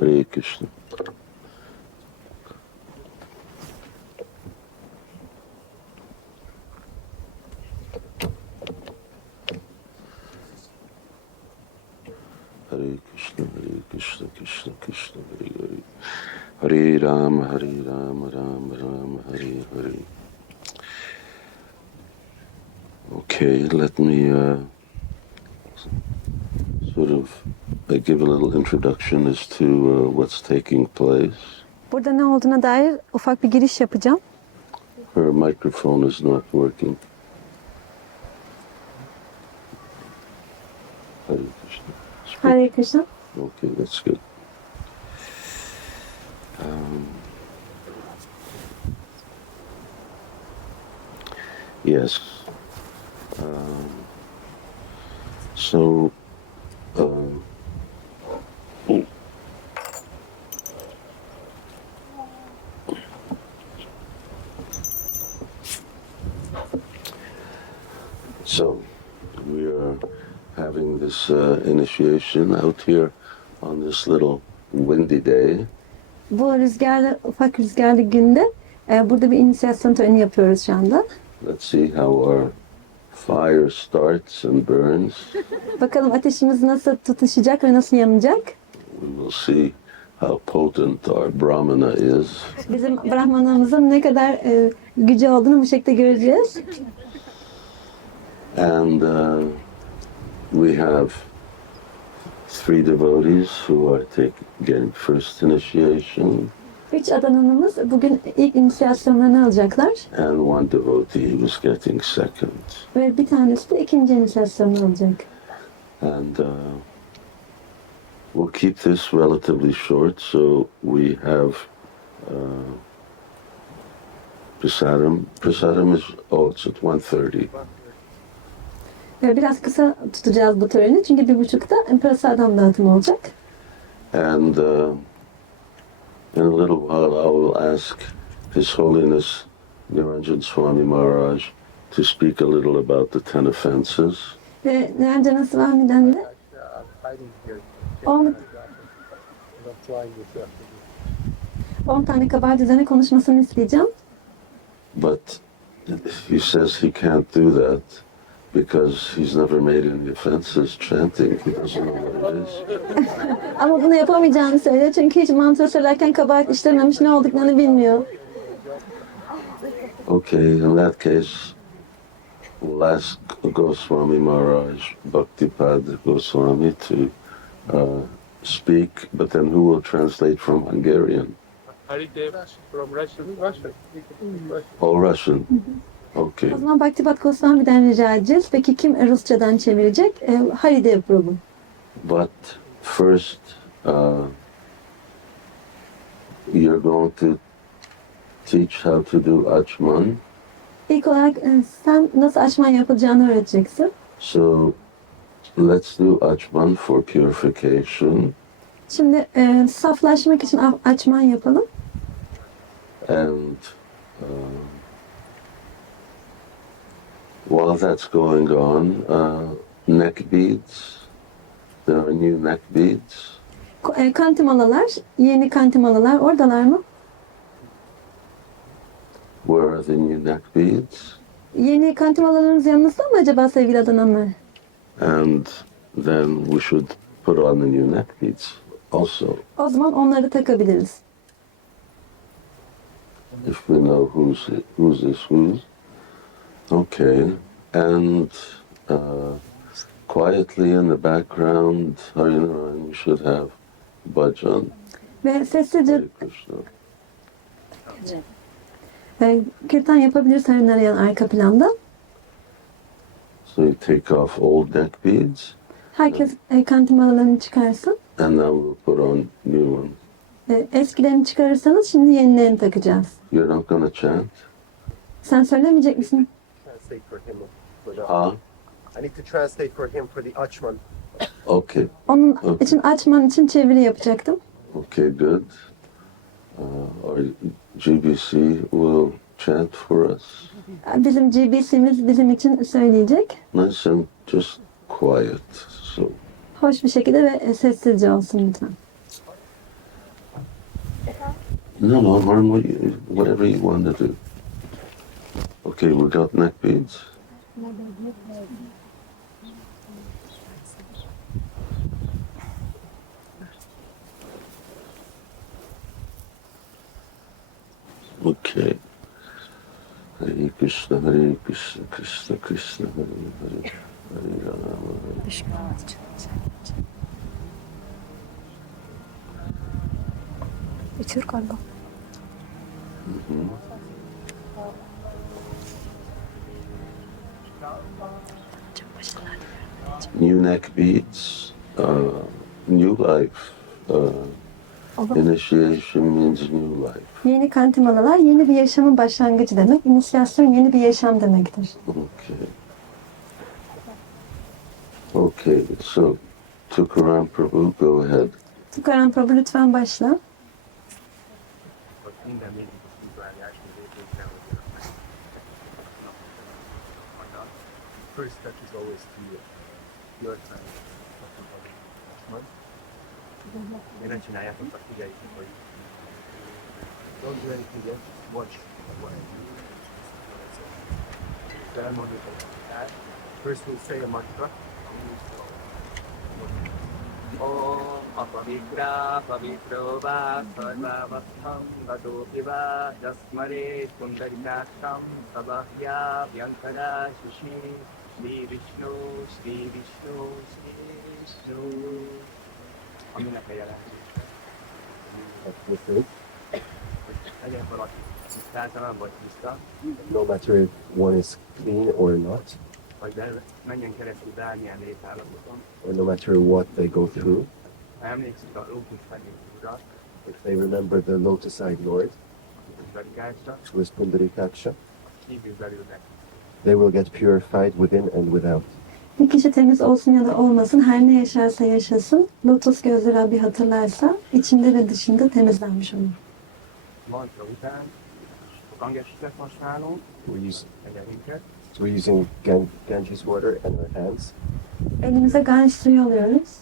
Hare Kṛṣṇa. Hare Kṛṣṇa, Hare Kṛṣṇa, Kṛṣṇa Kṛṣṇa, Hare Hare. Hare Rāma, Hare Rāma, Rāma Rāma, Hare Hare. Okay, let me sort of give a little introduction as to what's taking place. Burada ne olduğuna dair ufak bir giriş yapacağım. Her microphone is not working. Hare Kṛṣṇa. Hare Kṛṣṇa. Okay, that's good. Yes. So, so we are having this initiation out here on this little windy day. Bu rüzgarlı, ufak rüzgarlı günde burada bir inisiyasyon töreni yapıyoruz şu anda. Let's see how our fire starts and burns. Bakalım ateşimiz nasıl tutuşacak ve nasıl yanacak? We will see how potent our Brahmana is. Bizim Brahmanamızın ne kadar gücü olduğunu bu şekilde göreceğiz. And we have 3 devotees who are getting first initiation. 3 adananımız bugün ilk inisiyasyonlarını alacaklar. And 1 devotee who is getting second. Ve bir tanesi de ikinci inisiyasyonunu alacak. And we'll keep this relatively short, so we have prasadam. Prasadam is, it's at 1:30. Biraz kısa tutacağız bu töreni çünkü 1:30'da prasadam dağıtımı olacak. And in a little while I will ask His Holiness Niranjan Swami Mahārāja to speak a little about the 10 offences. Ve Niranjana Swami'den de 10 tane kabahat üzerine konuşmasını isteyeceğim. But he says he can't do that because he's never made any offenses chanting. He doesn't know what it is. Ama bunu yapamayacağını söylüyor çünkü hiç mantra söylerken kabahat işlememiş, ne olduklarını bilmiyor. Okay, in that case, we'll ask Gosvāmī Mahārāja Bhaktipāda Gosvāmī to speak, but then who will translate from Hungarian? From Russian. All Russian? Okay. O zaman Bhaktipat Gosvami'den rica edeceğiz. Peki kim Rusçadan çevirecek? Haridev Prabhu. But first, you're going to teach how to do Achman. İlk olarak sen nasıl açman yapılacağını öğreteceksin. So let's do Achman for purification. Şimdi saflaşmak için açman yapalım. And while that's going on, neck beads, there are new neck beads. Kantimalalar, yeni kantimalalar oradalar mı? Where are the new neck beads? Yeni kantimalalarınız yanınızda mı acaba sevgili Adananlar? And then we should put on the new neck beads also. O zaman onları takabiliriz. If we know who's this. Okay. And quietly in the background, we should have bhajan. Ve sessizce Hare Kṛṣṇa. kirtan yapabiliriz Harinarayan arka planda. So you take off old neck beads. Herkes kantimalalarını çıkarsın. And then we'll put on new ones. Eskilerini çıkarırsanız şimdi yenilerini takacağız. You're not going to chant? Sen söylemeyecek misin? Translate for him. Ah, I need to translate for him for the Achman. okay. Onun için açman için çeviri yapacaktım. Okay, good. Our GBC will chant for us. Bizim GBC'miz bizim için söyleyecek. Nice and just quiet. So, Hoş bir şekilde ve sessizce olsun lütfen. No, whatever you want to do. Okay, we got neck beads. Okay. Hare Krishna, Krishna Krishna, Hare Hare, Hare Rama, İçiyor galiba. New neck beads, new life. Initiation means new life. Yeni kantimalalar yeni bir yaşamın başlangıcı demek. İnisiyasyon yeni bir yaşam demektir. Okay, so Tukaram Prabhu, go ahead. Tukaram Prabhu lütfen başla. First step is always to your time. Don't do anything else. Watch what I do. First we'll say a mantra. Om apavitra pavitro va sarvavastham vadopiva jasmare kundarikasham sabahya vyankara shishi Shri Vishnu, Shri Vishnu, Shri Vishnu. No matter if one is clean or not, or no matter what they go through, if they remember the lotus-eyed Lord, who is Pundarikaksha, they will get purified within and without. Bir kişi temiz olsun ya da olmasın, her ne yaşarsa yaşasın, lotus gözlü Rabbi hatırlarsa, içinde ve dışında temizlenmiş olur. We're using Ganges water and our hands. Elimize Ganj suyu alıyoruz.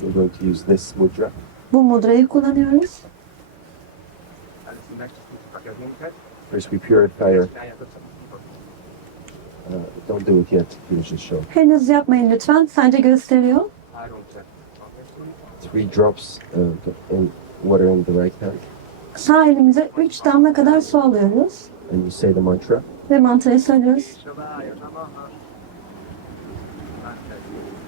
We're going to use this mudra. Bu mudrayı kullanıyoruz. First we purify our... don't do it yet, you just show. Henüz yapmayın lütfen, sadece gösteriyor. 3 drops in water in the right hand. Sağ elimize 3 damla kadar su alıyoruz. And you say the mantra. Ve mantrayı söylüyoruz.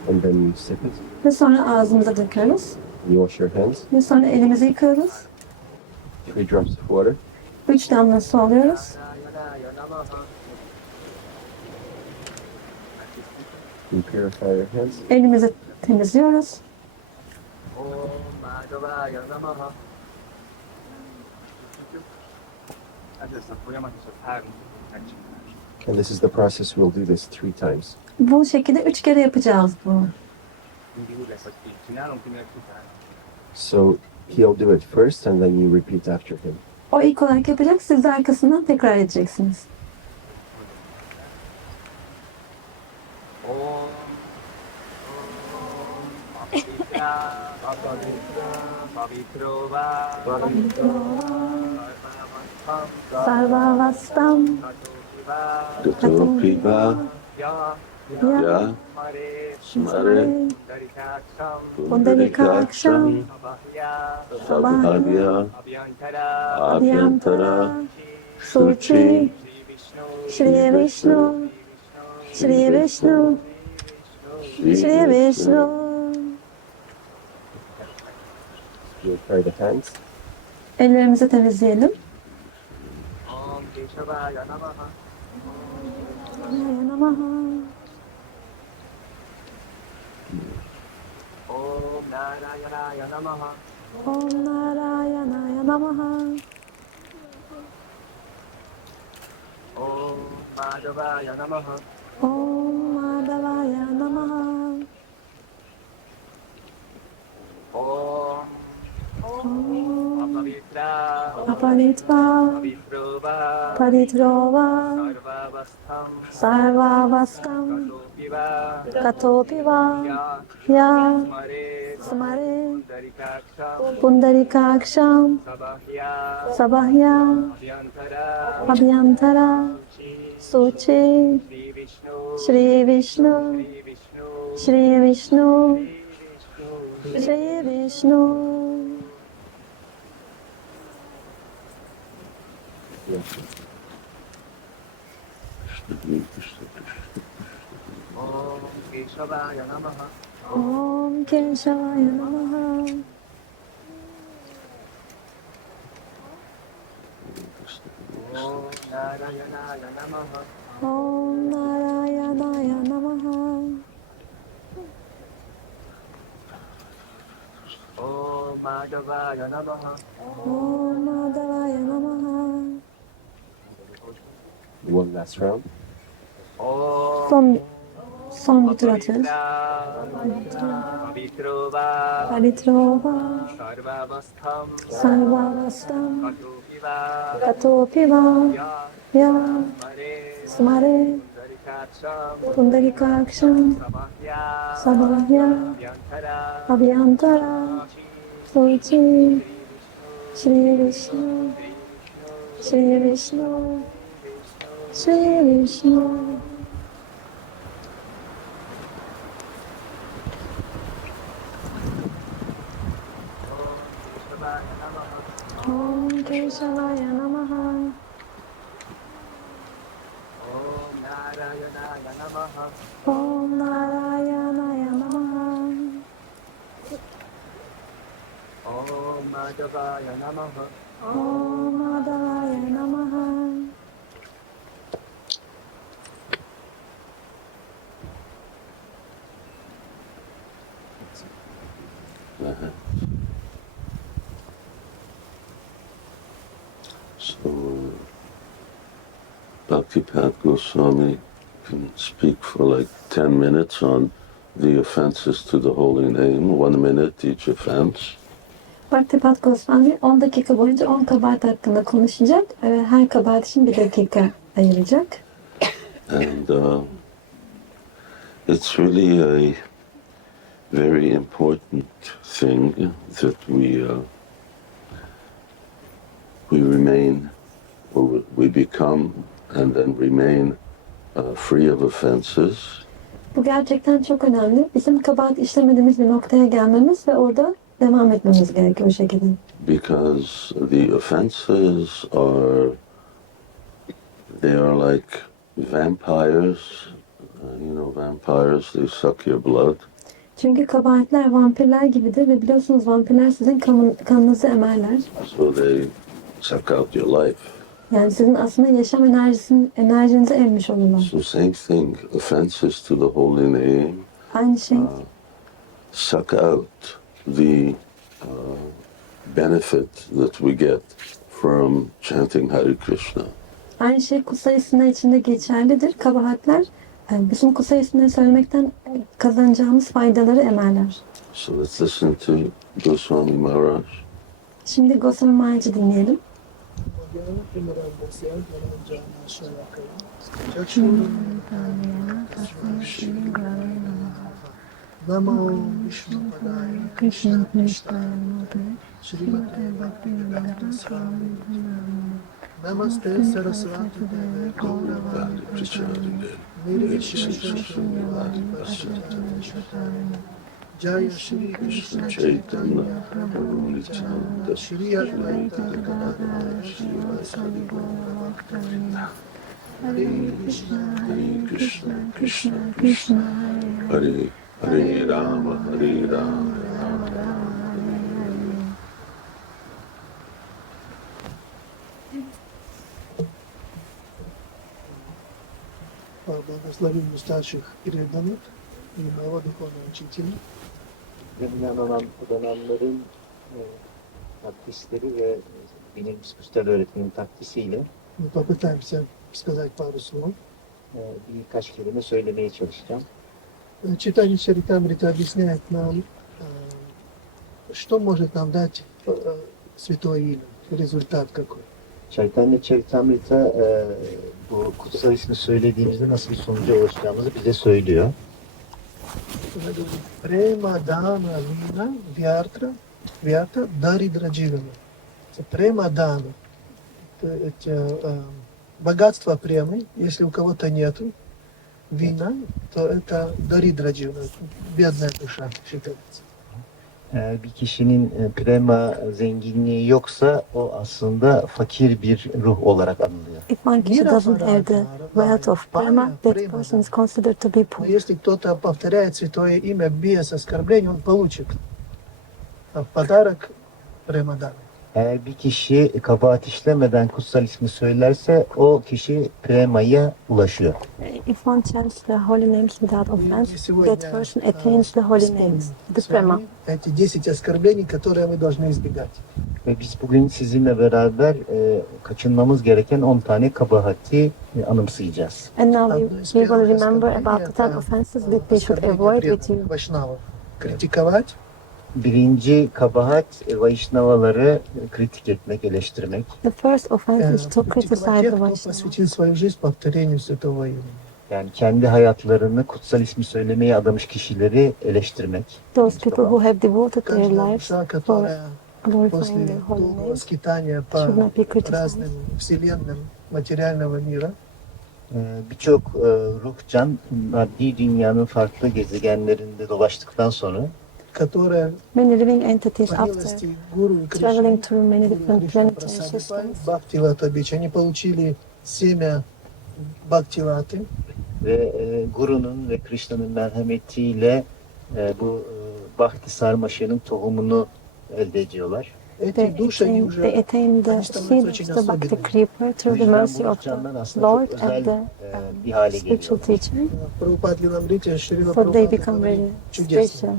And then you sip it. Ve sonra ağzımıza döküyoruz. You wash your hands. Ve sonra elimizi yıkıyoruz. 3 drops of water. 3 damla su alıyoruz. You purify your hands. Elimizi temizliyoruz. And this is the process. We'll do this 3 times. Bu şekilde 3 kere yapacağız bu. So he'll do it first and then you repeat after him. O ilk olarak yapacak, siz de arkasından tekrar edeceksiniz. Sarvavastam Gatopiva ya Smare Pundarikaksham Sabhavya Abhyantara Suchi Shri Vishnu Shri Vishnu Shri Vishnu. You'll try the hands. Ellerimizi temizleyelim. Om Narayanaya Namaha. Om Narayanaya Namaha. Om Madhavaya Namaha. Om Madhavaya Namaha. Om Apavitra Apalitva Pavitrova Paditrova Sarvavastam Katopiva Ya Smare Pundarikaksham Sabahya Abhyantara Suchi Shri Vishnu Shri Vishnu Shri Vishnu. Om Kṛṣṇaya Namaha. Om Kṛṣṇaya Namaha. Om Narayanaya Namaha. Om Narayanaya Namaha. Om Madhavaya Namaha. Om Madhavaya Namaha. One last round. Om Son bir tur atıyoruz. Pavitrova Paritrova Sarvavastham Sarvavastam Katopiva Katopiva Ya Mare Smare Pundarikaksham Pundarikaksham Sabahya Sabahya Yantara Abhyantara Suchi Shri Vishnu Shri Vishnu Shri Vishnu. Om Kṛṣṇaya Namaha. Om Narayanaya Namaha. Om Narayanaya Namaha. Om Madhavaya Namaha. Om Madhavaya Namaha. So, Bhaktipada Gosvāmī can speak for like 10 minutes on the offenses to the holy name, 1 minute each offense. Bhaktipada Gosvāmī 10 dakika boyunca 10 kabahat hakkında konuşacak. Her kabahat için 1 dakika ayıracak. And it's really a very important thing that we remain, or we become, and then remain free of offenses. Bu gerçekten çok önemli. Bizim kabahat işlemediğimiz bir noktaya gelmemiz ve orada devam etmemiz gerekiyor o şekilde. Because the offenses they are like vampires. You know, vampires, they suck your blood. Çünkü kabahatler vampirler gibidir ve biliyorsunuz vampirler sizin kanınızı emerler. So they suck out your life. Yani sizin aslında yaşam enerjinizi emmiş olurlar. So same thing, offenses to the holy name Aynı şey. suck out the benefit that we get from chanting Hare Krishna. Aynı şey kutsal isimler içinde geçerlidir. Kabahatler bizim kutsal isimleri söylemekten kazanacağımız faydaları emerler. So let's listen to Gosvāmī Mahārāja. Şimdi Gosvāmī Mahārāj'ı dinleyelim. Namo Vishnu Padaya Krishna Krishna Śrīmate Bhaktivinoda Swami Namaste Sarasvati Deve Gauravani Pracharine Nirvisheshashunyavadi Pracharine Jaya Shri Krishna Chaitanya Prabhu Nityananda Shri Advaita Gadadhara Śrīvāsadi Gaura Hare Krishna Krishna Krishna Krishna Hare Hare Rama, Hare Rama, Rama Благословим старших преданных и моего духовного учителя. Bilinen olan kudananların takdisleri ve benim spiritüel öğretmenin takdisiyle Мы попытаемся сказать пару слов. birkaç kelime söylemeye çalışacağım. Читание Чаритамриты объясняет нам, что может нам дать святое имя, результат какой. Chaitanya Charitamrita bu kutsal ismi söylediğimizde nasıl bir sonuca ulaşacağımızı bize söylüyor. Prema dana vina vyarta daridra дживана. Према дана. Богатство премы, если у кого-то нету вина, то это даридра дживана, бедная душа считается. Eğer bir kişinin prema zenginliği yoksa o aslında fakir bir ruh olarak anılıyor. If one kişi doesn't have the wealth of prema, that person is considered to be Но poor. если кто-то повторяет святое имя без оскорбления, он получит в подарок према дана. Eğer bir kişi kabahat işlemeden kutsal ismi söylerse o kişi premaya ulaşıyor. If one chants the holy names without offense, that person attains the holy names, the С prema. вами эти 10 оскорблений, которые мы должны избегать. Ve biz bugün sizinle beraber kaçınmamız gereken 10 tane kabahati anımsayacağız. And now we will remember about the 10 offenses that we should avoid with you. Вайшнавов. Критиковать, Birinci kabahat Vaishnavaları kritik etmek, eleştirmek. The first offense is to критиковать criticize тех, the кто Vaishnavas. посвятил свою жизнь повторению святого имени. Yani kendi hayatlarını kutsal ismi söylemeye adamış kişileri eleştirmek. Those people who have devoted their Каждая lives душа, for которая glorifying после the holy долгого names, скитания should по not be criticized. разным вселенным материального мира, Birçok ruhcan maddi dünyanın farklı gezegenlerinde dolaştıktan sonra которая Many living entities по after милости Гуру и traveling Кришны, through many Гуру и different Кришна planetary просадипали systems, Бхактивата Бич, они получили семя Бхактиваты, ve Guru'nun ve Krishna'nın merhametiyle bu Bhakti sarmaşığının tohumunu elde ediyorlar. эти души, они уже they attain the они становятся seed очень of the Bhakti особенными. Creeper Bu through the yüzden mercy bu of the ruhcanlar aslında Lord çok and özel the bir hale spiritual geliyor. teacher, Прабхупад Лиламрите, Шрила so they Прабхупада become говорит very чудесно. special.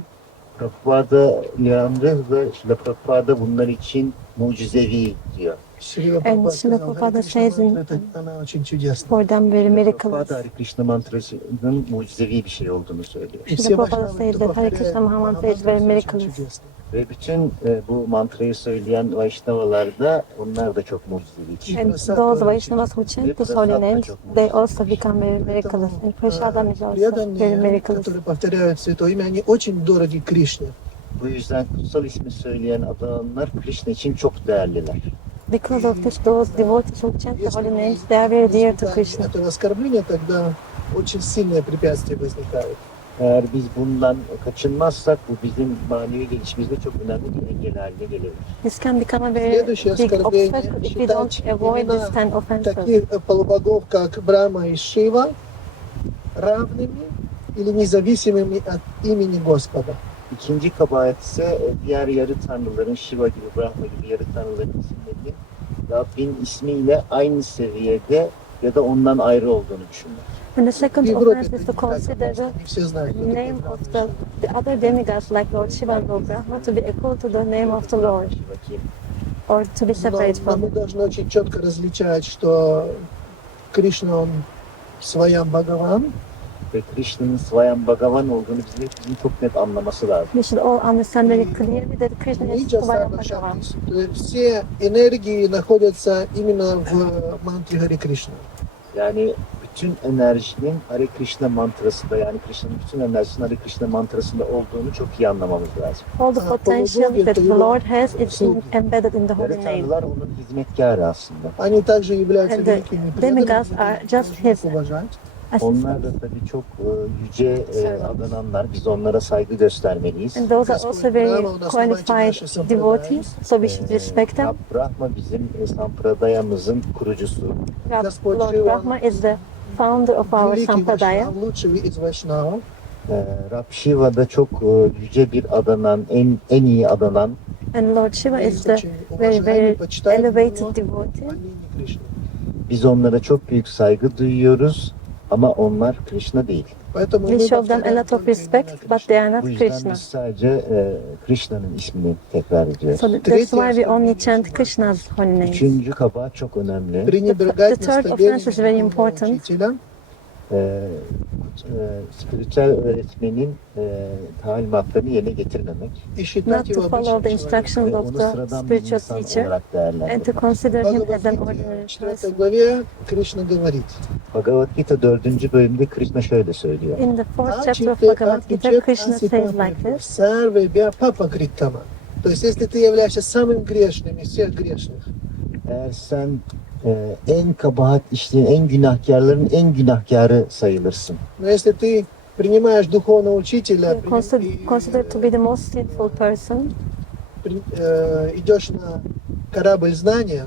Prabhupada, Liramre ve Śrīla Prabhupada bunlar için mucizevi diyor. Шрила And Прабхупада Srila сказал, Prabhupada Харе says Кришна in- мантра, она очень чудесна. For them very miraculous. Prabhupada Hare Krishna mantrasının mucizevi bir şey olduğunu söylüyor. И Srila все Prabhupada вайшнавы, says кто that Hare повторяет Krishna Mahamantra is Махамантру, very все очень miraculous. чудесно. Ve bütün bu mantrayı söyleyen Vaishnavalar da onlar da çok mucizevi kişiler. And those Vaishnavas who chant these holy names, they also become very miraculous. And Prashadam is also very Преданные, miraculous. которые повторяют святое имя, они очень дороги Кришне. Bu yüzden kutsal ismi söyleyen adamlar Krishna için çok değerliler. Because of this, those devotees who chant the holy names, they are very dear to Krishna. Это оскорбление, тогда очень сильное препятствие возникает. Eğer biz bundan kaçınmazsak bu bizim manevi gelişimizde çok önemli bir engel haline gelebilir. This can become a very Следующее big оскорбление obstacle if we don't считать avoid имена these 10 offenses. таких полубогов, как Брахма и Шива, равными или независимыми от имени Господа. İkinci kabahat ise diğer yarı tanrıların, Shiva gibi, Brahma gibi yarı tanrıların isimlerinin Rabbin ismiyle aynı seviyede ya da ondan ayrı olduğunu düşünmek. And the В second Европе offense is это to не так, consider the они все знают, кто такой name Брахма of и the Шива. other demigods like Lord Shiva and Lord Brahma to be equal to the name of the Lord, Shiva kim? or to be separate Но from мы it. должны очень четко различать, что Кришна, он Своям Бхагаван, Ve Krishna'nın Swayam Bhagavan olduğunu bizim çok net anlaması lazım. We should all understand very clearly that Krishna is Ниджа Swayam Сарва Bhagavan. Шакти. То есть все энергии находятся именно в мантре Харе Кришна. Yani bütün enerjinin Hare Krishna mantrasında, yani Krishna'nın bütün enerjisinin Hare Krishna mantrasında olduğunu çok iyi anlamamız lazım. All the potential that the Lord has is embedded in the holy Yarı name. tanrılar onun hizmetkarı aslında. Они также являются And the великими demigods преданными, are мы just должны his их уважать. Onlar da tabii çok yüce adananlar. Biz onlara saygı göstermeliyiz. And those are also very qualified devotees, so we should respect them. Brahma bizim Sampradayamızın kurucusu. Lord Brahma is the founder of our Великий Sampradaya. Вайшнав, лучший из Вайшнавов. Rab Shiva da çok yüce bir adanan, en iyi adanan. And Lord Shiva Мы is их the очень very, уважаем и very почитаем, elevated но devotee. они не Кришна. Biz onlara çok büyük saygı duyuyoruz ama onlar Krishna değil. Поэтому We мы show them a повторяем lot of только имена respect, but Кришны. they are not Bu yüzden Krishna. biz sadece Krishna'nın ismini tekrar ediyoruz. So that's why we only chant Krishna's holy names. Üçüncü kabahat çok önemli. Пренебрегать The third offense is very наставлениями important. учителя, spiritüel öğretmenin talimatlarını yerine getirmemek И считать Not to его follow the обычным человеком. instructions ve of onu the sıradan bir spiritual insan teacher olarak and to değerlendirmek. consider him as an Бхагавад-гīта, ordinary 4 person. главе, Кришна говорит: Bhagavad Gita 4. bölümde Krishna şöyle söylüyor. In the fourth chapter of Ачите Bhagavad Gita, апичет Krishna says асипапа like this: сарве бя папа криттама. То есть, если ты являешься самым грешным из всех грешных, Eğer sen en kabahat işleyen, en günahkarların en günahkarı sayılırsın. но если ты принимаешь духовного учителя, considered to be the most sinful person, идешь на корабль знания,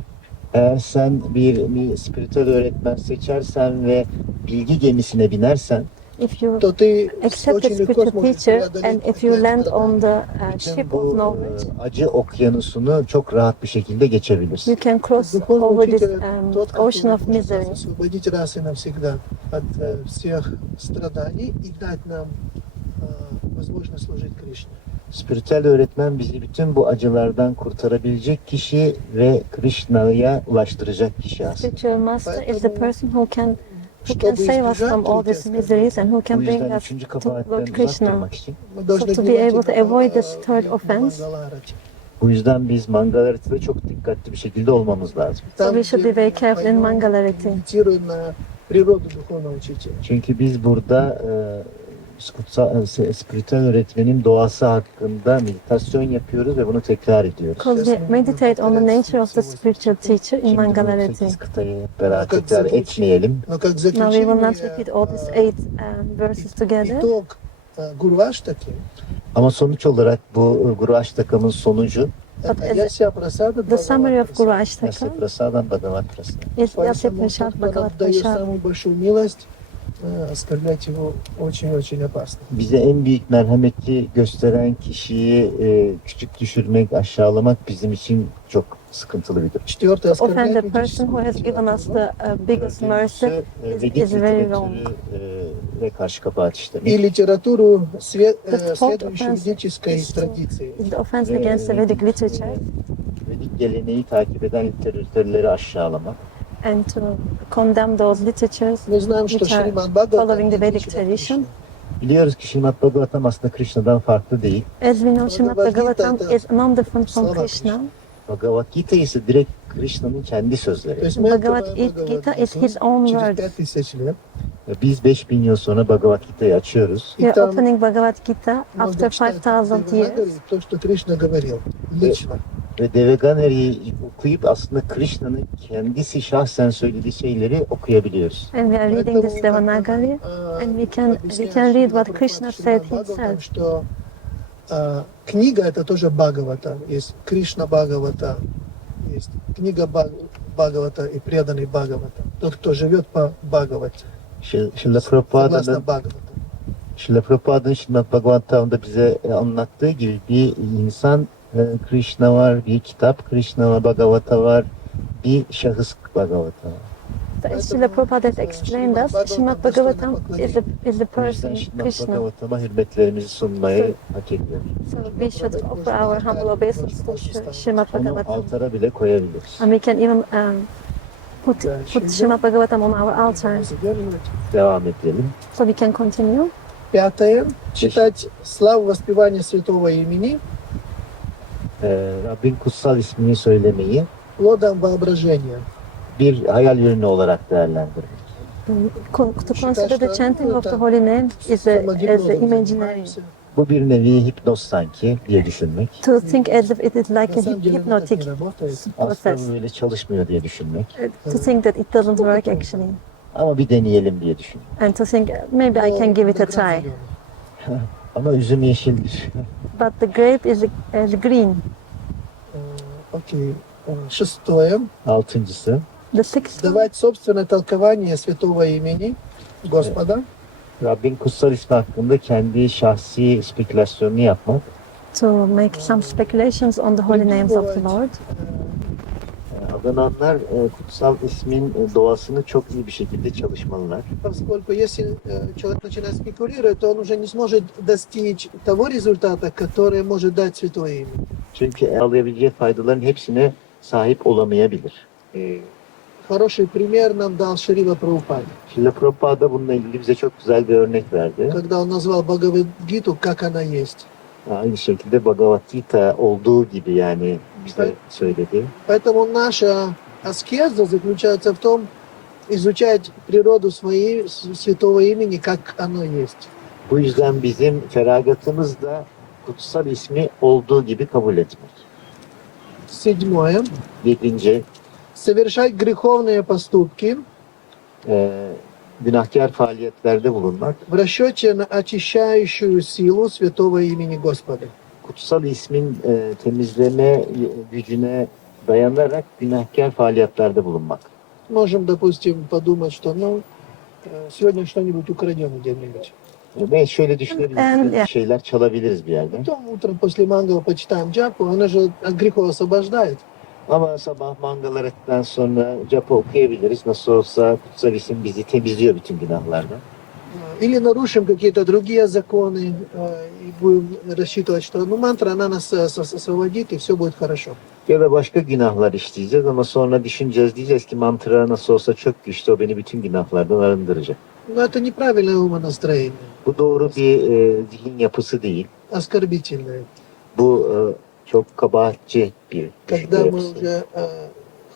Eğer sen bir spiritüel öğretmen seçersen ve bilgi gemisine binersen, if you то ты accept the очень легко spiritual сможешь teacher преодолеть and if you все land страдания. on the bütün ship of bu knowledge, acı okyanusunu çok rahat bir şekilde geçebilirsin. you can cross Духовный over this учитель тот, ocean который of может нас misery. освободить раз и навсегда от всех страданий и дать нам возможность служить Кришне. Spiritüel öğretmen bizi bütün bu acılardan kurtarabilecek kişi ve Krishna'ya ulaştıracak kişi aslında. Spiritual master is the person who can Чтобы save us избежать from all these miseries and who Bu can bring yüzden us üçüncü to kabahatten Lord uzak Kṛṣṇa. durmak için, Мы должны to be able to avoid this third внимательно offense. Мангаларати. bu yüzden biz Mangalarati'de çok dikkatli bir şekilde olmamız lazım. So we should be very мы careful in поем, Mangalarati. медитируем на природу духовного учителя. Çünkü biz burada spiritüel öğretmenin doğası hakkında meditasyon yapıyoruz ve bunu tekrar ediyoruz. Because we meditate on the nature of the spiritual teacher in Şimdi bu Mangalarati. 8 kıtayı beraber tekrar etmeyelim. Но как Now we will not заключение, repeat all these 8 verses together. итог Гурваштаки, Ama sonuç olarak bu Guru Ashtakam'ın sonucu But это Ясья Прасада The summary of Guru Yasya Ashtaka Prasadam Bhagavat Prasad. is Yasya Поэтому Prasad, тот, кто Bhagavad нам дает Prasad. самую большую милость, оскорблять его очень-очень опасно. Bize en büyük merhameti gösteren kişiyi küçük düşürmek, aşağılamak bizim için çok sıkıntılı bir durum. Четвертое, To offend the оскорблять person who has given us the biggest mercy Vedik is very wrong. literatürü ve karşı kabahat işlemek. и литературу, The fourth следующую offense ведической традиции. is the offense against the Vedic literature Vedik geleneği takip eden literatürleri aşağılamak. and to condemn those literatures Мы знаем, что which are Шримад Бхагаватам following the Vedic отличен от tradition. Кришны. Biliyoruz ki Śrīmad Bhagavatam aslında Krishna'dan farklı değil. As we know, Śrīmad Bhagavatam Bhagavad is non-different from Slava Krishna. Bhagavad Gita ise direkt Krishna'nın kendi sözleri. То есть мы Bhagavad открываем Gita Bhagavad is his Gita own через words. 5000 лет. Biz 5000 yıl sonra Bhagavad Gita'yı açıyoruz. We are там opening Bhagavad Gita можно after читать 5000 years. Деванагари, то, что Кришна говорил лично. Ve Devaganari'yi okuyup aslında Krishna'nın kendisi şahsen söylediği şeyleri okuyabiliyoruz. And we are reading this Поэтому, Devanagari and we can read what Krishna said himself. Что книга это тоже Бхагавата. Есть Кришна Бхагавата, есть книга Бхагавата и преданный Бхагавата. Тот, кто живет по Бхагавате, Şrila согласно Prabhupāda'nın Бхагавата. Śrīmad Bhagavatam'da bize anlattığı gibi bir insan Krishna var, bir kitap Krishna var, Bhagavata var, bir şahıs Bhagavata var. As Srila Prabhupada has explained us, Śrīmad Bhagavatam is the O person yüzden Śrīmad Krishna. Bhagavatam'a hürmetlerimizi sunmayı hak ediyor. So we should offer our humble obeisance to Śrīmad Onu Bhagavatam. altara bile koyabiliriz. And we can even put Śrīmad Bhagavatam on our altar. Devam edelim. So we can continue. Пятое. Читать славу воспевания святого имени Rabbin kutsal ismini söylemeyi плодом воображения. bir hayal ürünü olarak değerlendirmek. To consider the chanting of the holy name is as the imaginary. Bu bir nevi hipnoz sanki diye düşünmek. To think as if it is like На a самом деле это hypnotic не работает. Aslında process. bu böyle çalışmıyor diye düşünmek. To think that it doesn't work actually. Ama bir deneyelim diye düşünmek. And to think maybe I can give it a try. Ama üzüm yeşildir. But the grape is green. Окей. Шестое. Altıncısı, The sixth one, Давать собственное толкование святого имени Господа. Rabbin kutsal ismi hakkında kendi şahsi spekülasyonunu yapmak. to make some speculations on the holy names of the Lord. Adananlar kutsal ismin doğasını çok iyi bir şekilde çalışmalılar. Поскольку если человек начинает спекулировать, то он уже не сможет достичь того результата, который может дать святое имя. Çünkü sağlayabileceği faydaların hepsine sahip olamayabilir. И хороший пример нам дал Шрила Прабхупада. Śrīla Prabhupada bununla ilgili bize çok güzel bir örnek verdi. Когда он назвал Бхагавад-гиту, как она есть. Aynı şekilde Bhagavad Gita olduğu gibi yani bize söyledi. Поэтому наша аскеза заключается в том, изучать природу святого имени, как оно есть. Bu yüzden bizim feragatımız da kutsal ismi olduğu gibi kabul etmek. Седьмое. 7. Совершать греховные поступки Günahkar faaliyetlerde bulunmak. в расчете на очищающую силу святого имени Господа. Kutsal ismin temizleme gücüne dayanarak günahkar faaliyetlerde bulunmak. Можем, допустим, подумать, что сегодня что-нибудь украдем где-нибудь. Ve şöyle düşünebiliriz, Evet. şeyler çalabiliriz bir yerden. Потом утром после мангала почитаем джапу, она же от грехов освобождает. Ama sabah mangalar ettikten sonra japa okuyabiliriz. Nasıl olsa kutsal isim bizi temizliyor bütün günahlardan. Или нарушим какие-то другие законы и будем рассчитывать, что мантра, она нас освободит, и все будет хорошо. Ya da başka günahlar işleyeceğiz ama sonra düşüneceğiz, diyeceğiz ki mantıra nasıl olsa çok güçlü, o beni bütün günahlardan arındıracak. Но это неправильное умонастроение, Bu doğru bir zihin yapısı değil. оскорбительное. Bu çok kabahatçi bir düşünce Когда мы yapısı. уже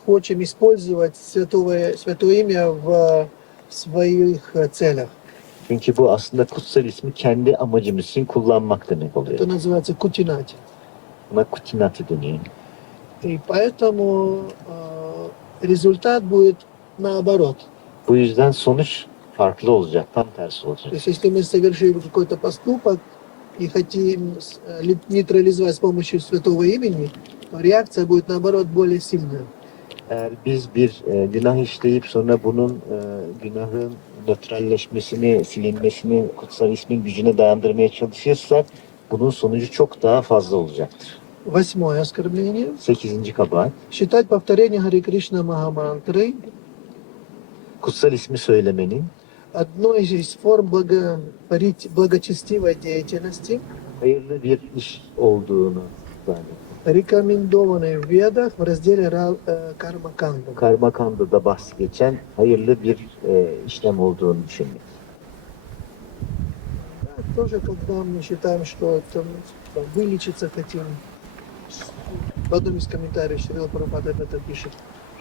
хотим использовать святое имя в своих целях. Çünkü bu aslında kutsal ismi kendi amacımız için kullanmak demek oluyor. Это называется кутинати. Buna kutinati deniyor. И поэтому результат будет наоборот. Bu yüzden sonuç farklı olacak, tam tersi olacak. То есть если мы совершили какой-то поступок и хотим нейтрализовать с помощью святого имени, то реакция будет наоборот более сильная. Eğer biz bir günah işleyip sonra bunun günahın nötralleşmesini, silinmesini kutsal ismin gücüne dayandırmaya çalışırsak bunun sonucu çok daha fazla olacaktır. Восьмое оскорбление. 8. kabahat. Считать повторение Харе Кришна Махамантры Kutsal ismi söylemenin одной из форм благочестивой деятельности, hayırlı bir iş olduğunu zannediyor. рекомендованной в Ведах в разделе Карма Канда. Karma Kanda'da bahsi geçen hayırlı bir işlem olduğunu düşünmek. Тоже, когда мы считаем, что это вылечиться хотим. В одном из комментариев Шрила Прабхупада это пишет.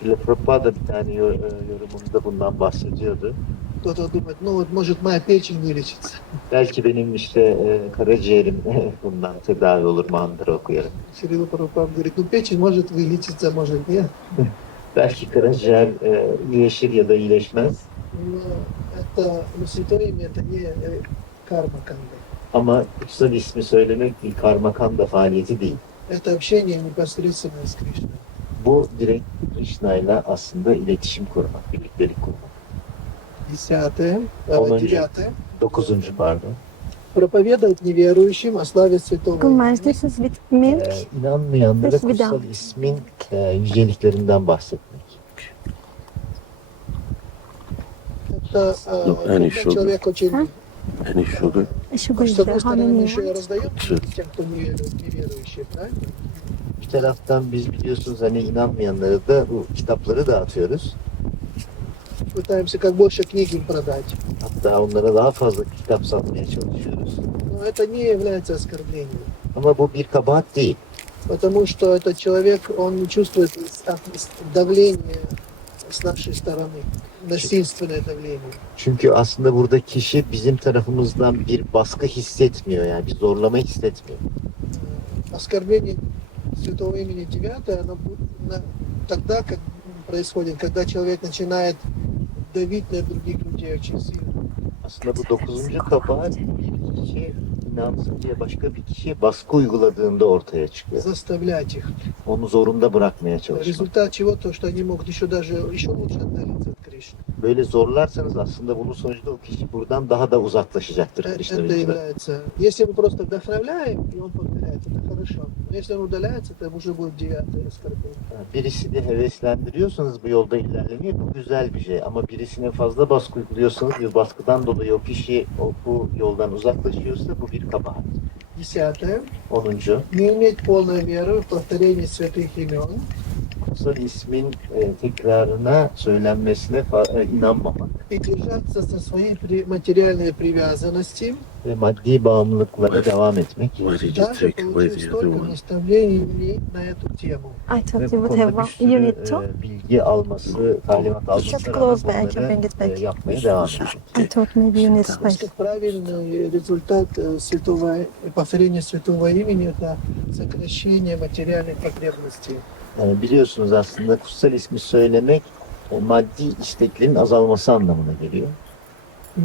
Śrīla Prabhupada bir tane yorumunda bundan bahsediyordu. Кто-то думает, ну вот может моя печень вылечится. Belki benim işte karaciğerim bundan tedavi olur mantıra okuyarak. Шрила Прабхупада говорит, ну печень может вылечиться, может нет. Belki karaciğer iyileşir ya da iyileşmez. Но святое имя это не карма канда. Ama kutsal ismi söylemek bir karmakanda faaliyeti değil. Это общение непосредственно с Кришной. Bu direkt Krishna ile aslında iletişim kurmak, birliktelik kurmak. 9. 9. pardon. Проповедовать неверующим о славе святого имени. Majesties with milk. İnanmayanlara Biz bir kutsal daha. ismin yüceliklerinden bahsetmek. Это Ну, они когда что, человек очень... Any sugar? Sugar С is the одной стороны, honey мы еще и milk. раздаем Sure. тем, кто неверующий, правильно? Bir taraftan biz biliyorsunuz hani inanmayanlara da bu kitapları dağıtıyoruz. Пытаемся как больше книг им продать. Hatta onlara daha fazla kitap satmaya çalışıyoruz. Но это не является оскорблением. Ama bu bir kabahat değil. Потому что этот человек, он не чувствует давления с нашей стороны. Насильственное давление. Çünkü aslında burada kişi bizim tarafımızdan bir baskı hissetmiyor, yani bir zorlama hissetmiyor. Оскорбление святого имени 9, оно тогда как происходит, когда человек начинает давить на других людей очень сильно. Aslında bu 9. kabahat bir kişi inansın diye başka bir kişiye baskı uyguladığında ortaya çıkıyor. Заставлять их. Onu zorunda bırakmaya çalışmak. Результат чего? То, что они могут еще лучше отдалиться от Кришны. Böyle zorlarsanız aslında bunun sonucunda o kişi buradan daha da uzaklaşacaktır Krishna Это bilgiden. является... Если мы просто вдохновляем, и он повторяет, это хорошо. Но если он удаляется, это уже будет 9 оскорбление. Birisini heveslendiriyorsanız bu yolda ilerlemeye, bu güzel bir şey. Ama birisine fazla baskı uyguluyorsanız, bir baskıdan dolayı o kişi bu yoldan uzaklaşıyorsa bu bir kabahat. 10. 10. Не иметь полной веры в повторение святых имен. kutsal ismin tekrarına söylenmesine inanmamak И держаться со своей материальной привязанности, ve maddi bağımlılıklara devam etmek What did you даже take away получив the other столько one? наставлений на эту тему. I ve thought bu you would konuda have bir one sürü unit too. bilgi alması, talimat almasına Just rağmen close back, you bring bunları it back. yapmaya devam edecek. I thought maybe you need space. Как правильный результат святого, повторения святого имени – это сокращение материальных потребностей. Biliyorsunuz aslında kutsal ismi söylemek maddi isteklerin azalması anlamına geliyor. И,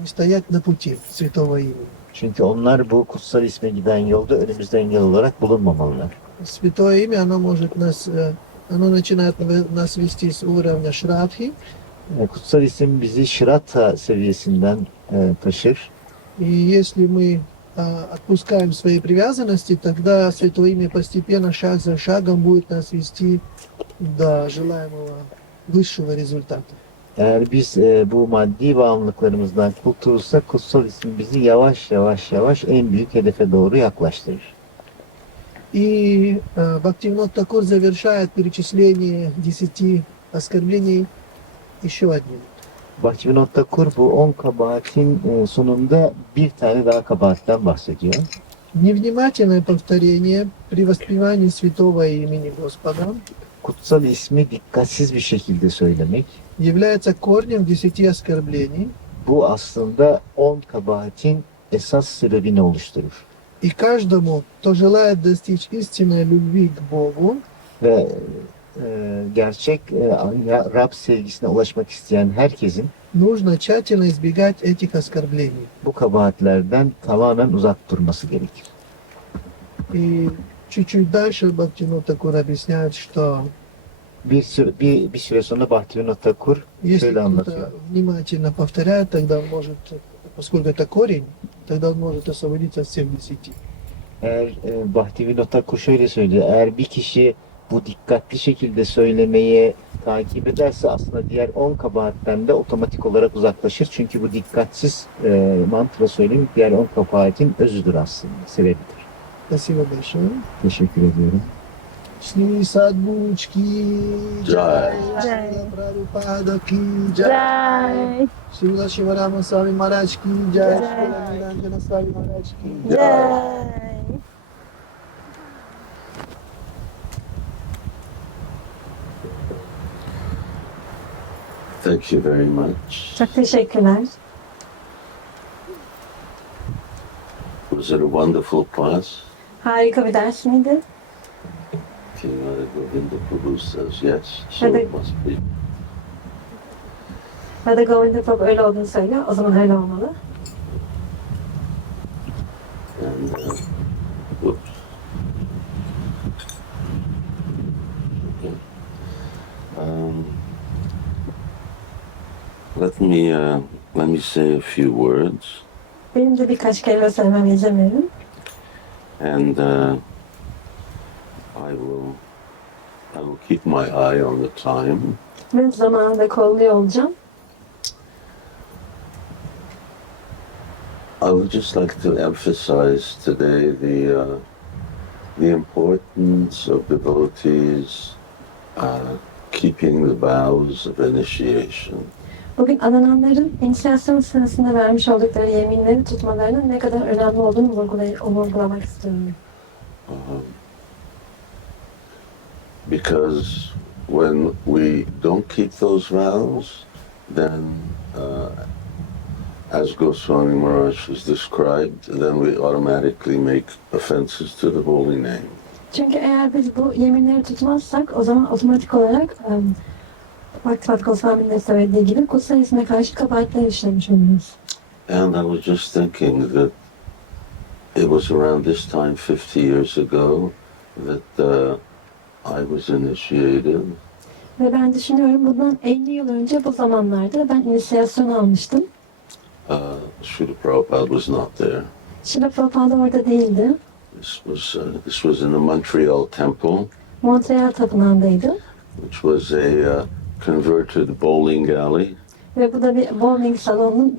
не стоять на пути святого имени. Çünkü onlar bu kutsal isme giden yolda önümüzde engel olarak bulunmamalılar. Святое имя, оно может нас, оно начинает нас вести с уровня шрадхи, Kutsal isim bizi şirata seviyesinden taşır. и если мы отпускаем свои привязанности, тогда святое имя постепенно, шаг за шагом будет нас вести до желаемого высшего результата. Eğer biz bu maddi bağımlılıklarımızdan kurtulursak kutsal isim bizi yavaş yavaş en büyük hedefe doğru yaklaştırır. И Бхактивинод Такур завершает перечисление 10 оскорблений еще одним. Bhaktivinoda Thakur bu 10 kabahatin sonunda bir tane daha kabahatten bahsediyor. Невнимательное повторение при воспевании святого имени Господа Kutsal ismi dikkatsiz bir şekilde söylemek. является корнем 10 оскорблений, Bu aslında 10 kabahatin esas sebebini oluşturur. и каждому, кто желает достичь истинной любви к Богу, Ve gerçek Rab sevgisine ulaşmak isteyen herkesin нужно тщательно избегать этих оскорблений. bu kabahatlerden tamamen uzak durması gerekir. И чуть-чуть дальше Бхактивинод Такур объясняет, что Bir süre sonra Bhaktivinoda Thakur если şöyle anlatıyor. кто-то внимательно повторяет, тогда он может, поскольку это корень, тогда он может освободиться от всех 10. Eğer Bhaktivinoda Thakur şöyle söylüyor. Eğer bir kişi bu dikkatli şekilde söylemeye takip ederse aslında diğer 10 kabahatten de otomatik olarak uzaklaşır. Çünkü bu dikkatsiz mantra söylemek diğer 10 kabahatin özüdür aslında, sebebidir. Спасибо большое. Teşekkür ediyorum. Shri Sadguch ki Jai. Jai, Śrīla Prabhupada ki Jai, Śrīla Śivarāma Swami Mahārāja ki Jai, Śrīla Nirāñjana Swami Mahārāja ki Jai. Thank you very much. Çok teşekkürler. Was it a wonderful class? Harika bir ders miydi? Kimara Govinda Prabhu says yes, so Hadi. it must be. Radha Govinda Prabhu öyle olduğunu söylüyor. O zaman öyle olmalı. And, whoops. Okay. Let me say a few words, Benim de birkaç kelime söylemem izin verin. and I will keep my eye on the time. Ben zamanında kolluyor olacağım. I would just like to emphasize today the importance of devotees keeping the vows of initiation. Bugün adananların inisiyasyon sırasında vermiş oldukları yeminleri tutmalarının ne kadar önemli olduğunu vurgulamak istiyorum. Because when we don't keep those vows, then as Gosvāmī Mahārāja has described, then we automatically make offences to the holy name. Çünkü eğer biz bu yeminleri tutmazsak o zaman otomatik olarak Bhaktipāda Gosvāmī'nin de söylediği gibi kutsal isme karşı kabahatler işlemiş oluyoruz. And I was just thinking that it was around this time 50 years ago that I was initiated. Ve ben düşünüyorum bundan 50 yıl önce bu zamanlarda ben inisiyasyon almıştım. Srila Prabhupada was not there. Śrīla Prabhupada orada değildi. This was in the Montreal temple, Montreal tapınağındaydı. which was a converted bowling alley. Ve bu da bir bowling salonunun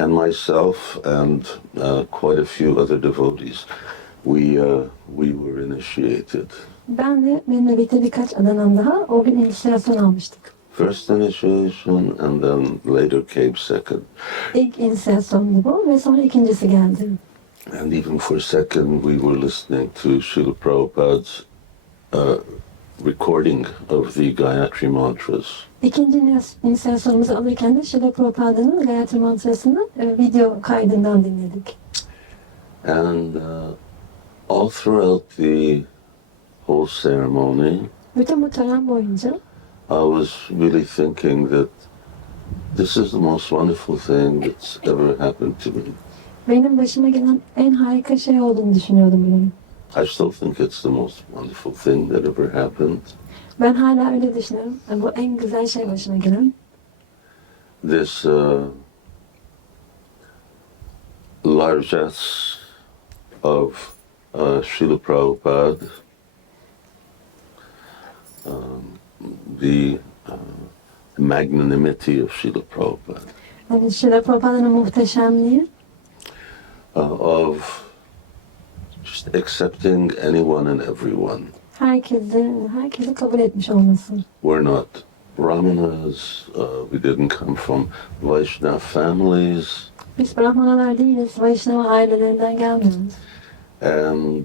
And myself and quite a few other devotees, we were initiated. Ben ve benimle birlikte birkaç adanan daha o gün inisiyasyon almıştık. First initiation and then later came second. İlk inisiyasyondu bu ve sonra ikincisi geldi. And even for second, we were listening to Srila Prabhupada's recording of the Gayatri mantras. İkinci inisiyasyonumuzu alırken de Śrīla Prabhupāda'nın Gayatri mantrasını video kaydından dinledik. And all throughout the whole ceremony, Bütün bu tören boyunca I was really thinking that this is the most wonderful thing that's ever happened to me. benim başıma gelen en harika şey olduğunu düşünüyordum bunun. I still think it's the most wonderful thing that ever happened. Ben hala öyle düşünüyorum. Bu en güzel şey başıma gelen. This largesse of Srila Prabhupada, the magnanimity of Srila Prabhupada, Yani Śrīla Prabhupāda'nın muhteşemliği, of just accepting anyone and everyone. herkesi kabul etmiş olması. We're not Brahmanas, we didn't come from Vaishnava families, Biz Brahmanalar değiliz, Vaishnava ailelerinden gelmiyoruz. and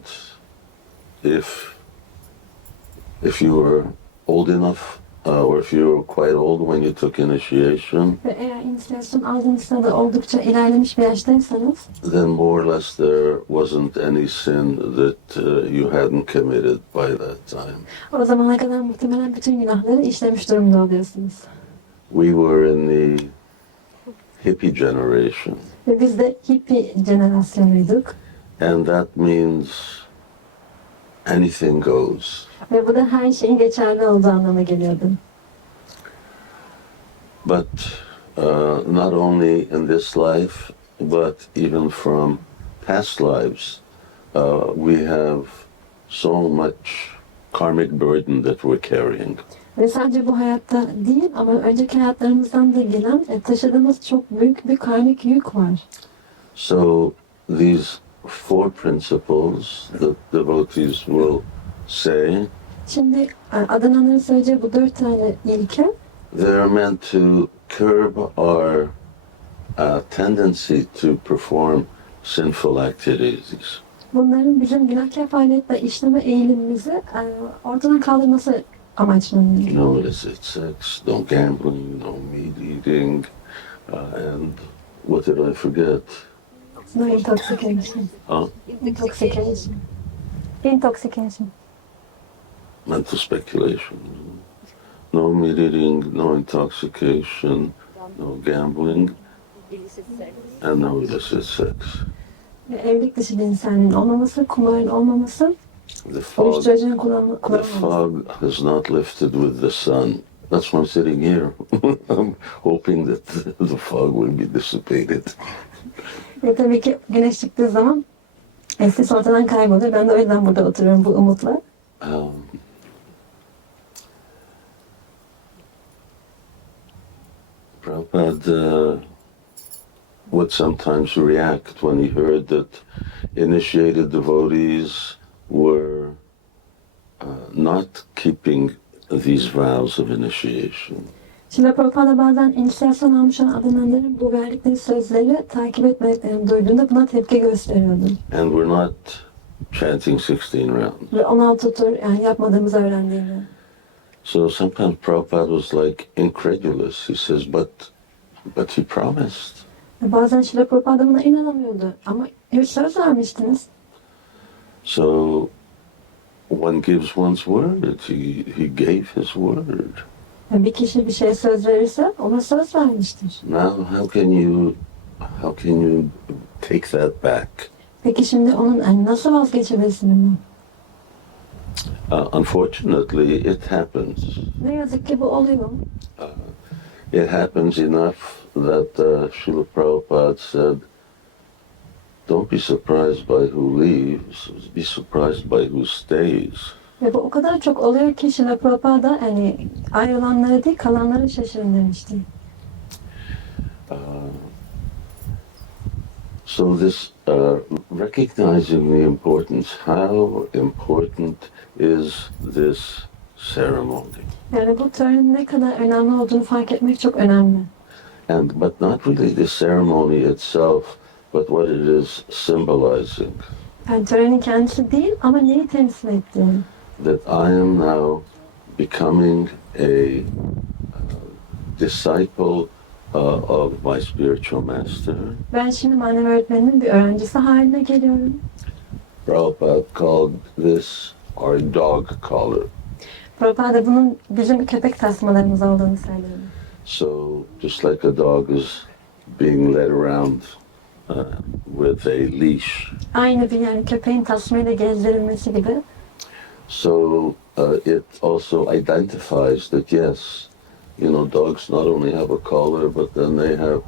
if you were old enough, or if you were quite old when you took initiation, Ve eğer inisiyasyon aldığınızda da oldukça ilerlemiş bir yaştaysanız, then more or less there wasn't any sin that you hadn't committed by that time. o zamana kadar muhtemelen bütün günahları işlemiş durumda oluyorsunuz. We were in the hippie generation, Ve biz de hippie jenerasyonuydik. and that means anything goes. Ve bu da her şeyin geçerli olduğu anlamına geliyordu. But not only in this life, but even from past lives, we have so much karmic burden that we're carrying. Ve sadece bu hayatta değil ama önceki hayatlarımızdan da gelen taşıdığımız çok büyük bir karmik yük var. So these four principles that devotees will say, Şimdi adananların söyleyeceği bu 4 tane ilke, they're meant to curb our tendency to perform sinful activities. bunların bizim günahkar faaliyetle işleme eğilimimizi ortadan kaldırması amaçlanıyor. No illicit sex, no gambling, no meat eating, and what did I forget? No intoxication. Intoxication. Intoxication. Mental speculation. No meat eating, no intoxication, no gambling, and no illicit sex. Ve evlilik dışı cinselliğin olmaması, kumarın olmaması, The fog, uyuşturucunun the kullanılmaması. fog has not lifted with the sun. That's why I'm sitting here. I'm hoping that the fog will be dissipated. Ve tabii ki güneş çıktığı zaman sis ortadan kaybolur. Ben de o yüzden burada oturuyorum bu umutla. Prabhupada would sometimes react when he heard that initiated devotees were not keeping these vows of initiation. Śrīla Prabhupāda bazen inisiyasyon almış olan adananların bu verdikleri sözleri takip etmediklerini duyduğunda buna tepki gösteriyordu. And we're not chanting 16 rounds. Ve 16 tur yani yapmadığımızı öğrendiğini. So sometimes Prabhupada was like incredulous. He says, but he promised. Ve bazen Śrīla Prabhupāda buna inanamıyordu. Ama söz vermiştiniz. So one gives one's word. He gave his word. Yani bir kişi bir şeye söz verirse ona söz vermiştir. Now how can you take that back? Peki şimdi onun yani nasıl vazgeçebilirsin bunu? Unfortunately, it happens. Ne yazık ki bu oluyor. It happens enough that Srila Prabhupada said, don't be surprised by who leaves, be surprised by who stays. Ve bu o kadar çok oluyor ki Śrīla Prabhupāda yani ayrılanlara değil kalanlara şaşırın demişti. So this recognizing the importance, how important is this ceremony? Yani bu törenin ne kadar önemli olduğunu fark etmek çok önemli. But not really the ceremony itself, but what it is symbolizing. Yani törenin kendisi değil ama neyi temsil ettiğini. That I am now becoming a disciple of my spiritual master. Ben şimdi manevi öğretmenimin bir öğrencisi haline geliyorum. Prabhupada called this our dog collar. Prabhupada bunun bizim köpek tasmalarımız olduğunu söylüyor. So just like a dog is being led around with a leash. Aynı bir yani köpeğin tasmayla gezdirilmesi gibi. So it also identifies that yes, you know, dogs not only have a collar, but then they have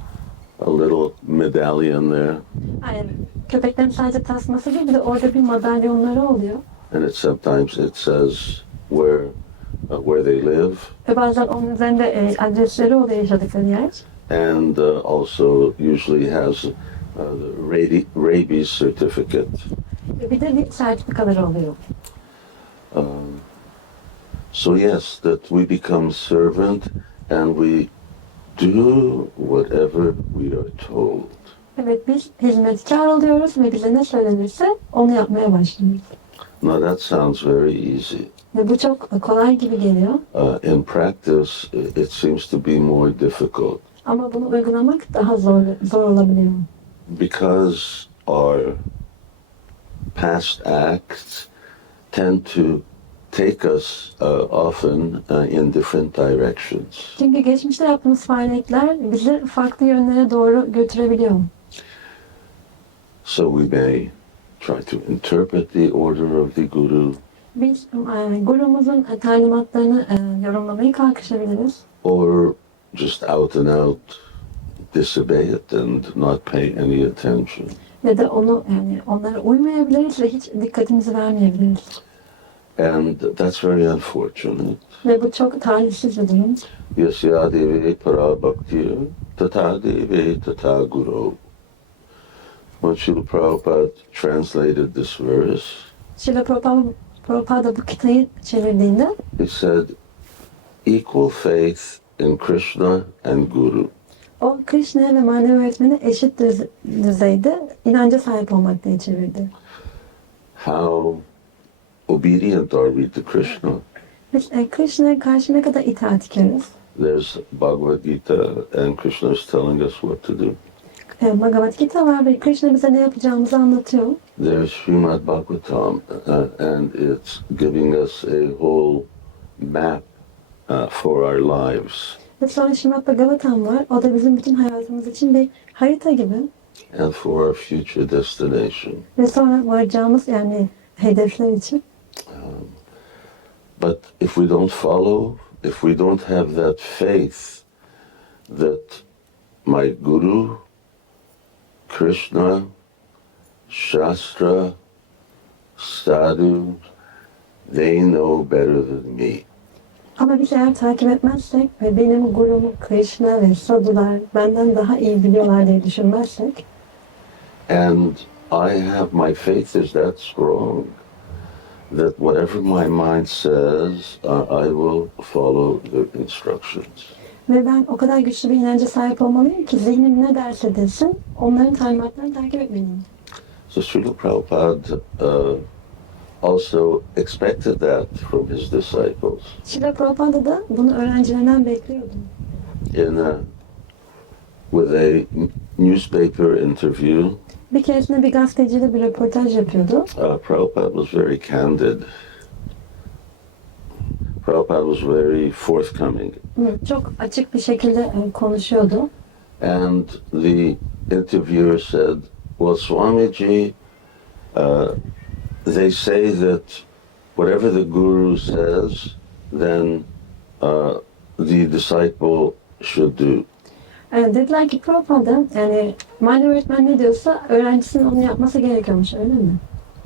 a little medallion there. Hayır, köpeklerin sadece tasması değil, bir de orada bir madalyonları oluyor. And sometimes it says where they live. Ve bazen onun üzerinde adresleri oluyor yaşadıkları yer. And also usually has the rabies certificate. Ve bir de bir sertifikaları oluyor. So yes, that we become servant and we do whatever we are told. Evet, biz hizmetkar oluyoruz ve bize ne söylenirse onu yapmaya başlıyoruz. Now that sounds very easy. Ve bu çok kolay gibi geliyor. In practice, it seems to be more difficult. Ama bunu uygulamak daha zor olabiliyor. Because our past acts tend to take us often in different directions. Çünkü geçmişte yaptığımız faaliyetler bizi farklı yönlere doğru götürebiliyor. So we may try to interpret the order of the Guru. Biz gurumuzun talimatlarını yorumlamaya kalkışabiliriz. Or just out and out disobey it and not pay any attention. Ya da onu yani onlara uymayabiliriz ve hiç dikkatimizi vermeyebiliriz. And that's very unfortunate. Ve bu çok talihsiz bir durum. Yasya devi para bhakti tata devi tata guru. When Srila Prabhupada translated this verse, Şila Prabhupada bu kitayı çevirdiğinde he said, equal faith in Krishna and Guru. o Kṛṣṇa'ya ve manevi öğretmene eşit düzeyde inanca sahip olmak diye çevirdi. How obedient are we to Krishna? Biz Kṛṣṇa'ya karşı ne kadar itaatkarız? There's Bhagavad Gita and Krishna is telling us what to do. Bhagavad Gita var ve Kṛṣṇa bize ne yapacağımızı anlatıyor. There's Srimad Bhagavatam and it's giving us a whole map for our lives. Ve sonra Śrīmad Bhagavatam var. O da bizim bütün hayatımız için bir harita gibi. And for our future destination. Ve sonra varacağımız yani hedefler için. But if we don't follow, if we don't have that faith that my Guru, Krishna, Shastra, Sadhu, they know better than me. Ama biz eğer takip etmezsek ve benim gurum Kṛṣṇa ve sadular benden daha iyi biliyorlar diye düşünmezsek. And I have my faith is that strong that whatever my mind says, I will follow the instructions. Ve ben o kadar güçlü bir inanca sahip olmalıyım ki zihnim ne derse desin onların talimatlarını takip etmeliyim. So Srila Prabhupada also expected that from his disciples. Śrīla Prabhupada da bunu öğrencilerinden bekliyordu. With a newspaper interview, Bir keresinde bir gazeteciyle bir röportaj yapıyordu. Prabhupada was very candid. Prabhupada was very forthcoming. Çok açık bir şekilde konuşuyordu. And the interviewer said, well, Swamiji, they say that whatever the Guru says, then the disciple should do. Dediler ki Prabhupada, yani manevi öğretmen ne diyorsa öğrencisinin onu yapması gerekiyormuş, öyle mi?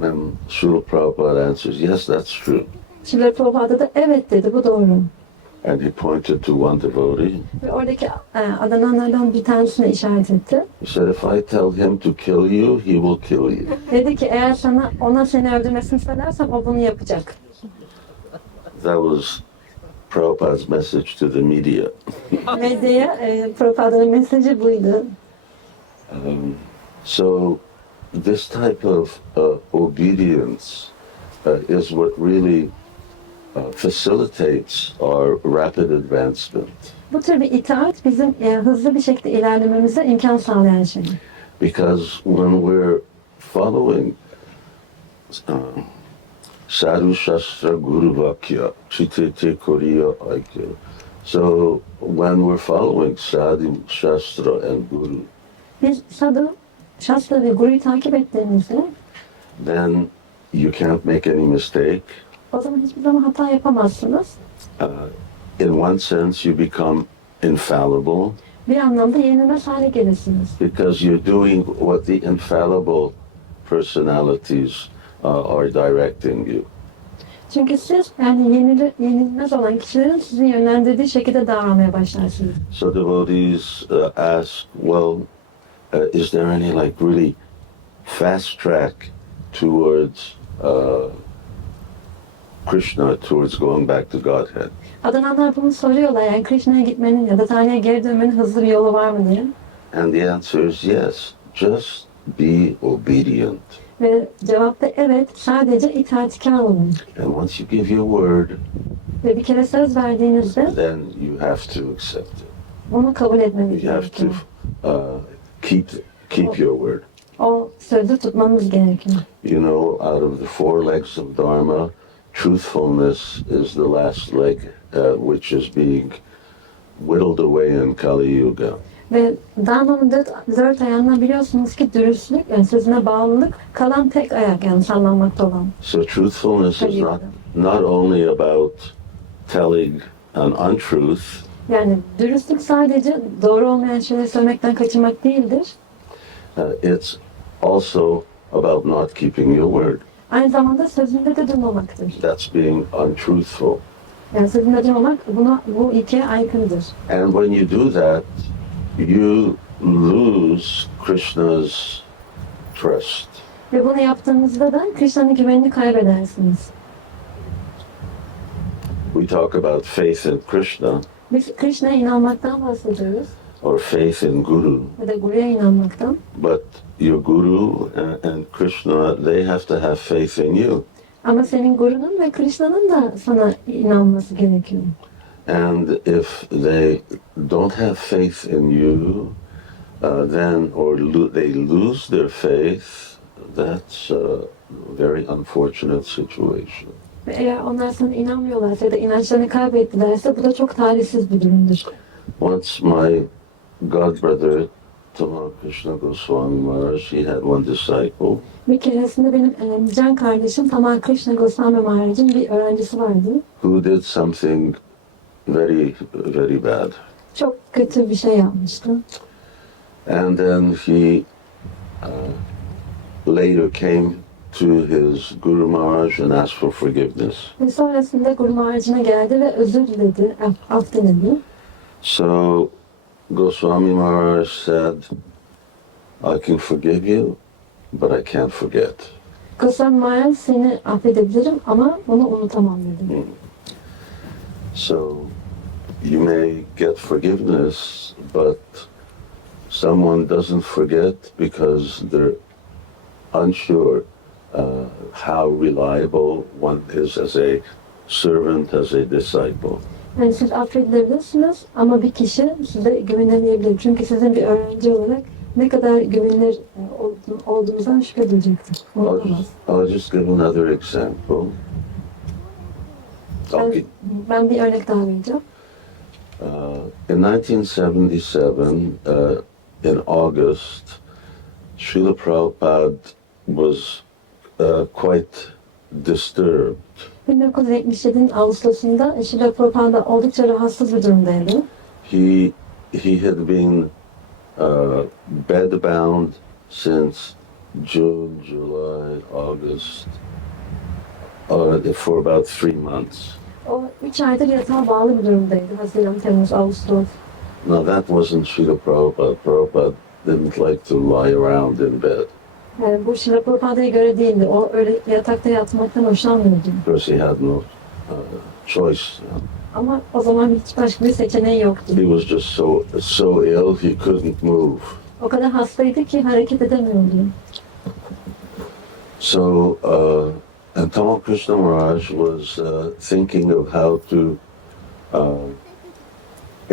And Srila Prabhupada answers, yes, that's true. Śrīla Prabhupada da evet dedi, bu doğru. And he pointed to one devotee. Ve oradaki adananlardan bir tanesine işaret etti. He said, if I tell him to kill you, he will kill you. Dedi ki eğer ona seni öldürmesini söylersem o bunu yapacak. That was Prabhupada's message to the media. Medyaya Prabhupāda'nın mesajı buydu. So this type of obedience is what really facilitates our rapid advancement. Bu tür bir itaat bizim hızlı bir şekilde ilerlememize imkan sağlayan şey. Because when we're following Sadhu Shastra Guru Vakya, Chitete Koriya Aikya. So when we're following Sadhu Shastra and Guru, Bir Sadhu, Shastra ve Guru'yu takip ettiğinizde then you can't make any mistake. o zaman hiçbir zaman hata yapamazsınız. In one sense, you become infallible Bir anlamda yenilmez hale gelirsiniz. because you're doing what the infallible personalities are directing you. Çünkü siz yani yenilmez olan kişilerin sizi yönlendirdiği şekilde davranmaya başlarsınız. So devotees ask, well, is there any like really fast track towards Krishna, towards going back to Godhead? Adananlar bunu soruyorlar yani Krishna'ya gitmenin ya da Tanrı'ya geri dönmenin hızlı bir yolu var mı diye. And the answer is yes. Just be obedient. Ve cevap da evet, sadece itaatkar olun. And once you give your word, Ve bir kere söz verdiğinizde then you have to accept it. onu kabul etmeniz You have to gerekiyor. keep your word. O sözü tutmanız gerekiyor. You know, out of the four legs of Dharma, truthfulness is the last leg, which is being whittled away in Kali Yuga. Ve Dharma'nın dört ayağından biliyorsunuz ki dürüstlük, yani sözüne bağlılık kalan tek ayak yani sallanmakta olan. So truthfulness is not only about telling an untruth, Yani dürüstlük sadece doğru olmayan şeyleri söylemekten kaçınmak değildir. it's also about not keeping your word. Aynı zamanda sözünde de durmamaktır. That's being untruthful. Yani sözünde durmamak bu ikiye aykırıdır. And when you do that, you lose Krishna's trust. Ve bunu yaptığınızda da Krishna'nın güvenini kaybedersiniz. We talk about faith in Krishna Biz Krishna'ya inanmaktan bahsediyoruz. or faith in Guru, Ya da Guru'ya inanmaktan. but your Guru and Krishna, they have to have faith in you. Ama senin Guru'nun ve Krishna'nın da sana inanması gerekiyor. And if they don't have faith in you, then they lose their faith, that's a very unfortunate situation. Ve eğer onlar sana inanmıyorlarsa ya da inançlarını kaybettilerse bu da çok talihsiz bir durumdur. Once my godbrother, Kṛṣṇa Gosvāmī Mahārāja, he had one disciple. Bir keresinde benim can kardeşim HH Kṛṣṇa Gosvāmī Mahārāja'nın bir öğrencisi vardı. Who did something very, very bad. Çok kötü bir şey yapmıştı. And then he later came to his Guru Maharaj and asked for forgiveness. Ve sonrasında Guru Maharaj'ına geldi ve özür diledi, af diledi. So Gosvāmī Mahārāja said, I can forgive you, but I can't forget. Gosvāmī Mahārāja seni affedebilirim ama bunu unutamam dedi. So you may get forgiveness, but someone doesn't forget because they're unsure how reliable one is as a servant, as a disciple. Yani siz affedilebilirsiniz ama bir kişi size güvenemeyebilir. Çünkü sizin bir öğrenci olarak ne kadar güvenilir olduğunuzdan şüphe duyacaktır. I'll just give another example. Ben bir örnek daha vereceğim. In 1977, in August, Srila Prabhupada was quite disturbed. 1977'nin Ağustos'unda Srila Prabhupada oldukça rahatsız bir durumdaydı. He had been bedbound since June, July, August, for about 3 months. O 3 aydır yatağa bağlı bir durumdaydı. Haziran, Temmuz, Ağustos. Now that wasn't Srila Prabhupada. Prabhupada didn't like to lie around in bed Yani bu Śrīla Prabhupāda'ya göre değildi. O öyle yatakta yatmaktan hoşlanmıyordu. because he had no choice. Ama o zaman hiç başka bir seçeneği yoktu. He was just so ill he couldn't move. O kadar hastaydı ki hareket edemiyordu. So, and Tamal Kṛṣṇa Maharaj was thinking of how to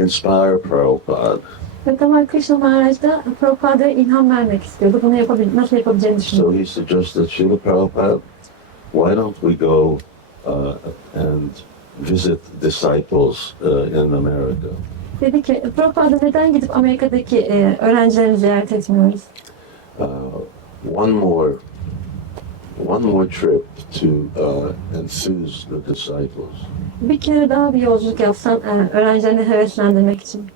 inspire Prabhupada. Ve Tamal Kṛṣṇa Mahārāja da Prabhupāda'ya ilham vermek istiyordu. Bunu nasıl yapabileceğini So düşünüyordu. he suggested, Srila Prabhupada, why don't we go and visit disciples in America? Dedi ki, Prabhupada neden gidip Amerika'daki öğrencileri ziyaret etmiyoruz? One more trip to enthuse the disciples. Bir kere daha bir yolculuk yapsan öğrencilerini heveslendirmek için.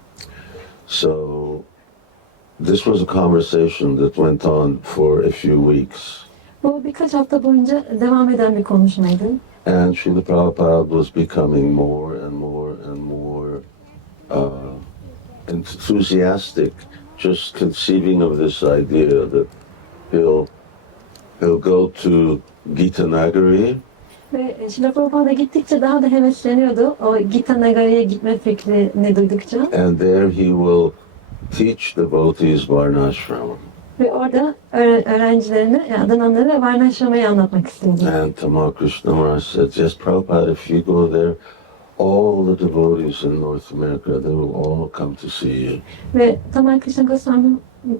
So this was a conversation that went on for a few weeks. Bu birkaç hafta boyunca devam eden bir konuşmaydı. And Srila Prabhupada was becoming more and more and more enthusiastic, just conceiving of this idea that he'll go to Gita Nagari Ve Śrīla Prabhupada gittikçe daha da hevesleniyordu. O Gita Nagari'ye gitme fikrini duydukça. and there he will teach devotees Varnashram. Ve orada öğrencilerine, adananlara Varnashrama'yı anlatmak istiyordu. And Tamal Kṛṣṇa Maharaj said, yes, Prabhupada, if you go there, all the devotees in North America, they will all come to see you. Ve Tamal Kṛṣṇa Gosvāmī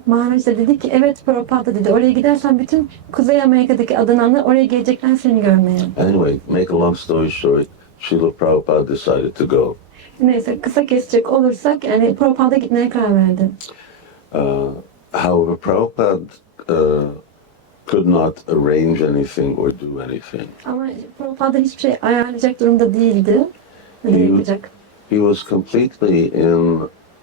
Mahārāja da dedi ki, evet Prabhupada dedi, oraya gidersen bütün Kuzey Amerika'daki adananlar oraya gelecekler seni görmeye. Anyway, make a long story short, Srila Prabhupada decided to go. Neyse kısa kesecek olursak yani Prabhupada gitmeye karar verdi. However, Prabhupada could not arrange anything or do anything. Ama Prabhupada hiçbir şey ayarlayacak durumda değildi. Ne yapacak? He was completely in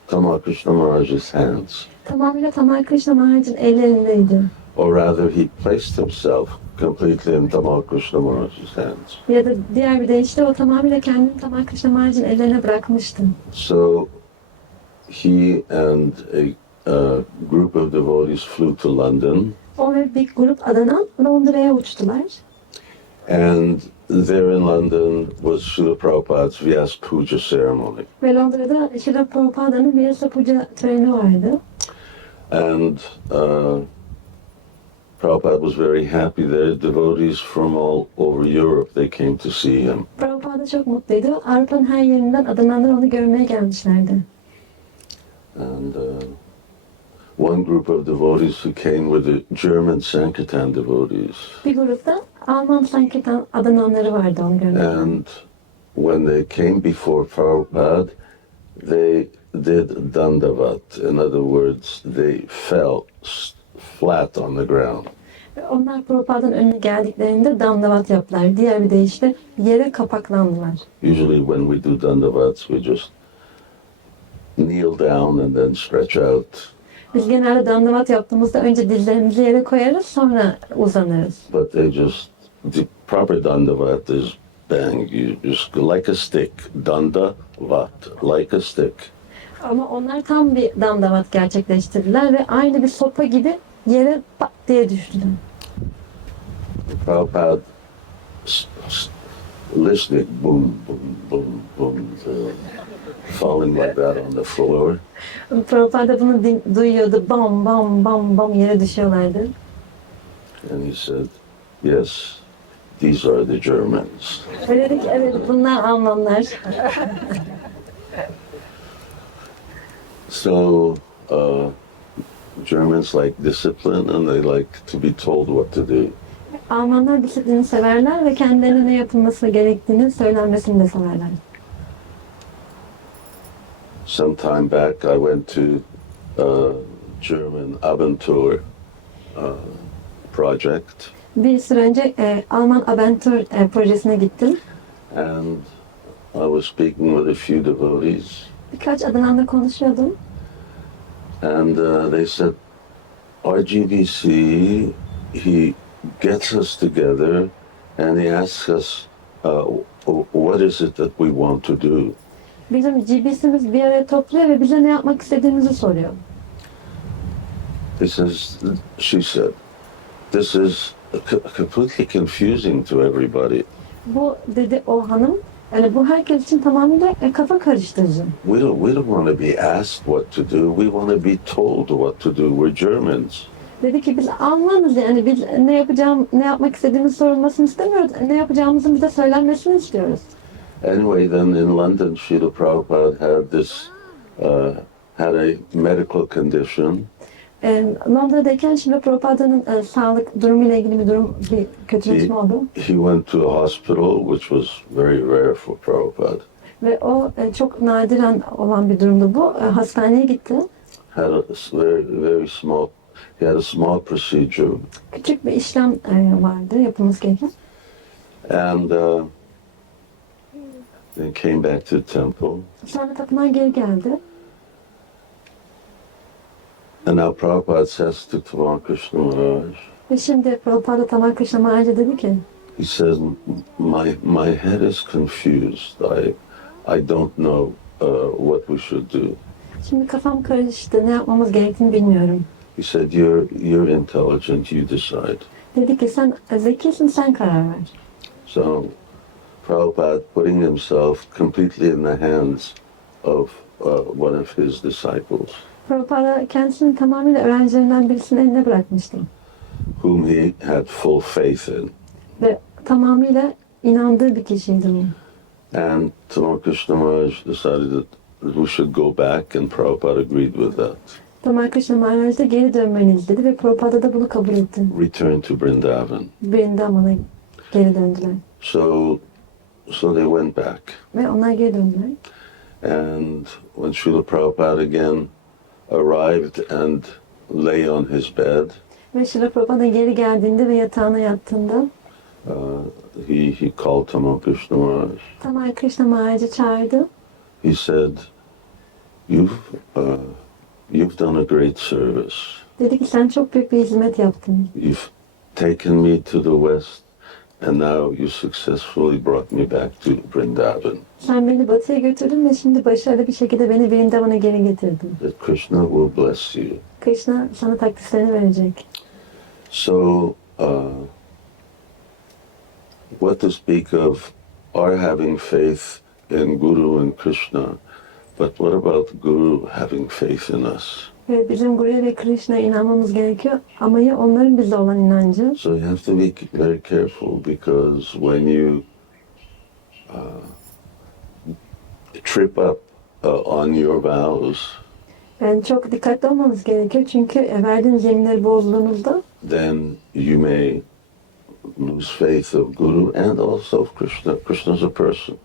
Tamal Kṛṣṇa Maharaj's hands. Tamamıyla Tamal Kṛṣṇa Mahārāja'nın ellerindeydi. Or rather, he placed himself completely in Tamal Kṛṣṇa Maharaj's hands. Ya da diğer bir deyişle o tamamıyla kendini Tamal Kṛṣṇa Mahārāja'nın ellerine bırakmıştı. So he and a group of devotees flew to London, O ve bir grup adanan Londra'ya uçtular. and there in London was Srila Prabhupada's Vyas Puja ceremony. Ve Londra'da Śrīla Prabhupāda'nın Vyasa Puja töreni vardı. And Prabhupada was very happy there. Devotees from all over Europe, they came to see him. Prabhupada çok mutluydu. Avrupa'nın her yerinden adananlar onu görmeye gelmişlerdi. And one group of devotees who came were the German Sankirtan devotees. Bir grupta Alman Sankirtan adananları vardı onu görmeye. And when they came before Prabhupada, they did dandavat. In other words, they fell flat on the ground. Ve onlar Prabhupāda'nın önüne geldiklerinde dandavat yaptılar. Diğer bir deyişle yere kapaklandılar. Usually when we do dandavats, we just kneel down and then stretch out. Biz genelde dandavat yaptığımızda önce dizlerimizi yere koyarız sonra uzanırız. But the proper dandavat is bang, you just go like a stick, dandavat, like a stick. Ama onlar tam bir dandavat gerçekleştirdiler ve aynı bir sopa gibi yere pat diye düştüler. Prabhupada listening, boom, boom, boom, boom, falling like that on the floor. Prabhupada bunu duyuyordu. Bam bam bam bam yere düşüyorlardı. And he said, yes, these are the Germans. Öyle dedi ki evet bunlar Almanlar. So Germans like discipline and they like to be told what to do. Almanlar disiplini severler ve kendilerine ne yapılması gerektiğini söylenmesini de severler. Some time back I went to German Abentur project Bir süre önce Alman Abentur projesine gittim. and I was speaking with a few devotees Birkaç adananla konuşuyordum. and they said, RGBC, he gets us together and he asks us what is it that we want to do? Bizim GB'simiz bir araya topluyor ve bize ne yapmak istediğimizi soruyor. She said, this is completely confusing to everybody. Bu dedi o hanım, yani bu herkes için tamamıyla kafa karıştırıcı. We don't want to be asked what to do. We want to be told what to do. We're Germans. Dedi ki biz Almanız, yani biz ne yapmak istediğimiz sorulmasını istemiyoruz. Ne yapacağımızın bize söylenmesini istiyoruz. Anyway, then in London, Srila Prabhupada had a medical condition. Londra'dayken şimdi Prabhupāda'nın sağlık durumuyla ilgili bir kötüleşme oldu. He went to a hospital, which was very rare for Prabhupada. Ve o çok nadiren olan bir durumdu bu. Hastaneye gitti. Had a very small. He had a small procedure. Küçük bir işlem vardı yapılması gereken. And then came back to the temple. Sonra tapınağa geri geldi. And now Prabhupada says to Tamal Kṛṣṇa Mahārāja, Ve şimdi Prabhupada Tamal Kṛṣṇa Mahārāja dedi ki, he says, my head is confused. I don't know what we should do. şimdi kafam karıştı, ne yapmamız gerektiğini bilmiyorum. He said, you're intelligent, you decide. Dedi ki sen zekisin, sen karar ver. So Prabhupada putting himself completely in the hands of one of his disciples, Prabhupada kendisini tamamıyla öğrencilerinden birisinin eline bırakmıştı. whom he had full faith in. Ve tamamıyla inandığı bir kişiydi bu. And Tamal Kṛṣṇa Mahārāja decided that we should go back, and Prabhupada agreed with that. Tamal Kṛṣṇa Mahārāja da geri dönmeniz dedi ve Prabhupada da bunu kabul etti. Return to Vrindavan. Vrindavan'a geri döndüler. So they went back. Ve onlar geri döndüler. And when Srila Prabhupada again arrived and lay on his bed, Ve Şrila Prabhupada geri geldiğinde ve yatağına yattığında he called Tamal Kṛṣṇa Mahārāja. Tamal Kṛṣṇa Mahārāja çağırdı. He said, you've done a great service. Dedi ki sen çok büyük bir hizmet yaptın. You've taken me to the west, and now you successfully brought me back to Vrindavan. Sen beni batıya götürdün ve şimdi başarılı bir şekilde beni Vrindavan'a geri getirdin. That Krishna will bless you. Krishna sana takdislerini verecek. So, what to speak of our having faith in Guru and Krishna, but what about Guru having faith in us? Ve bizim Guru'ya ve Krishna'ya inanmamız gerekiyor. Ama ya onların bize olan inancı? So you have to be very careful, because when you trip up on your vows, Yani çok dikkatli olmanız gerekiyor. Çünkü verdiğiniz yeminleri bozduğunuzda then you may lose faith of Guru and also of Krishna. Krishna is a person.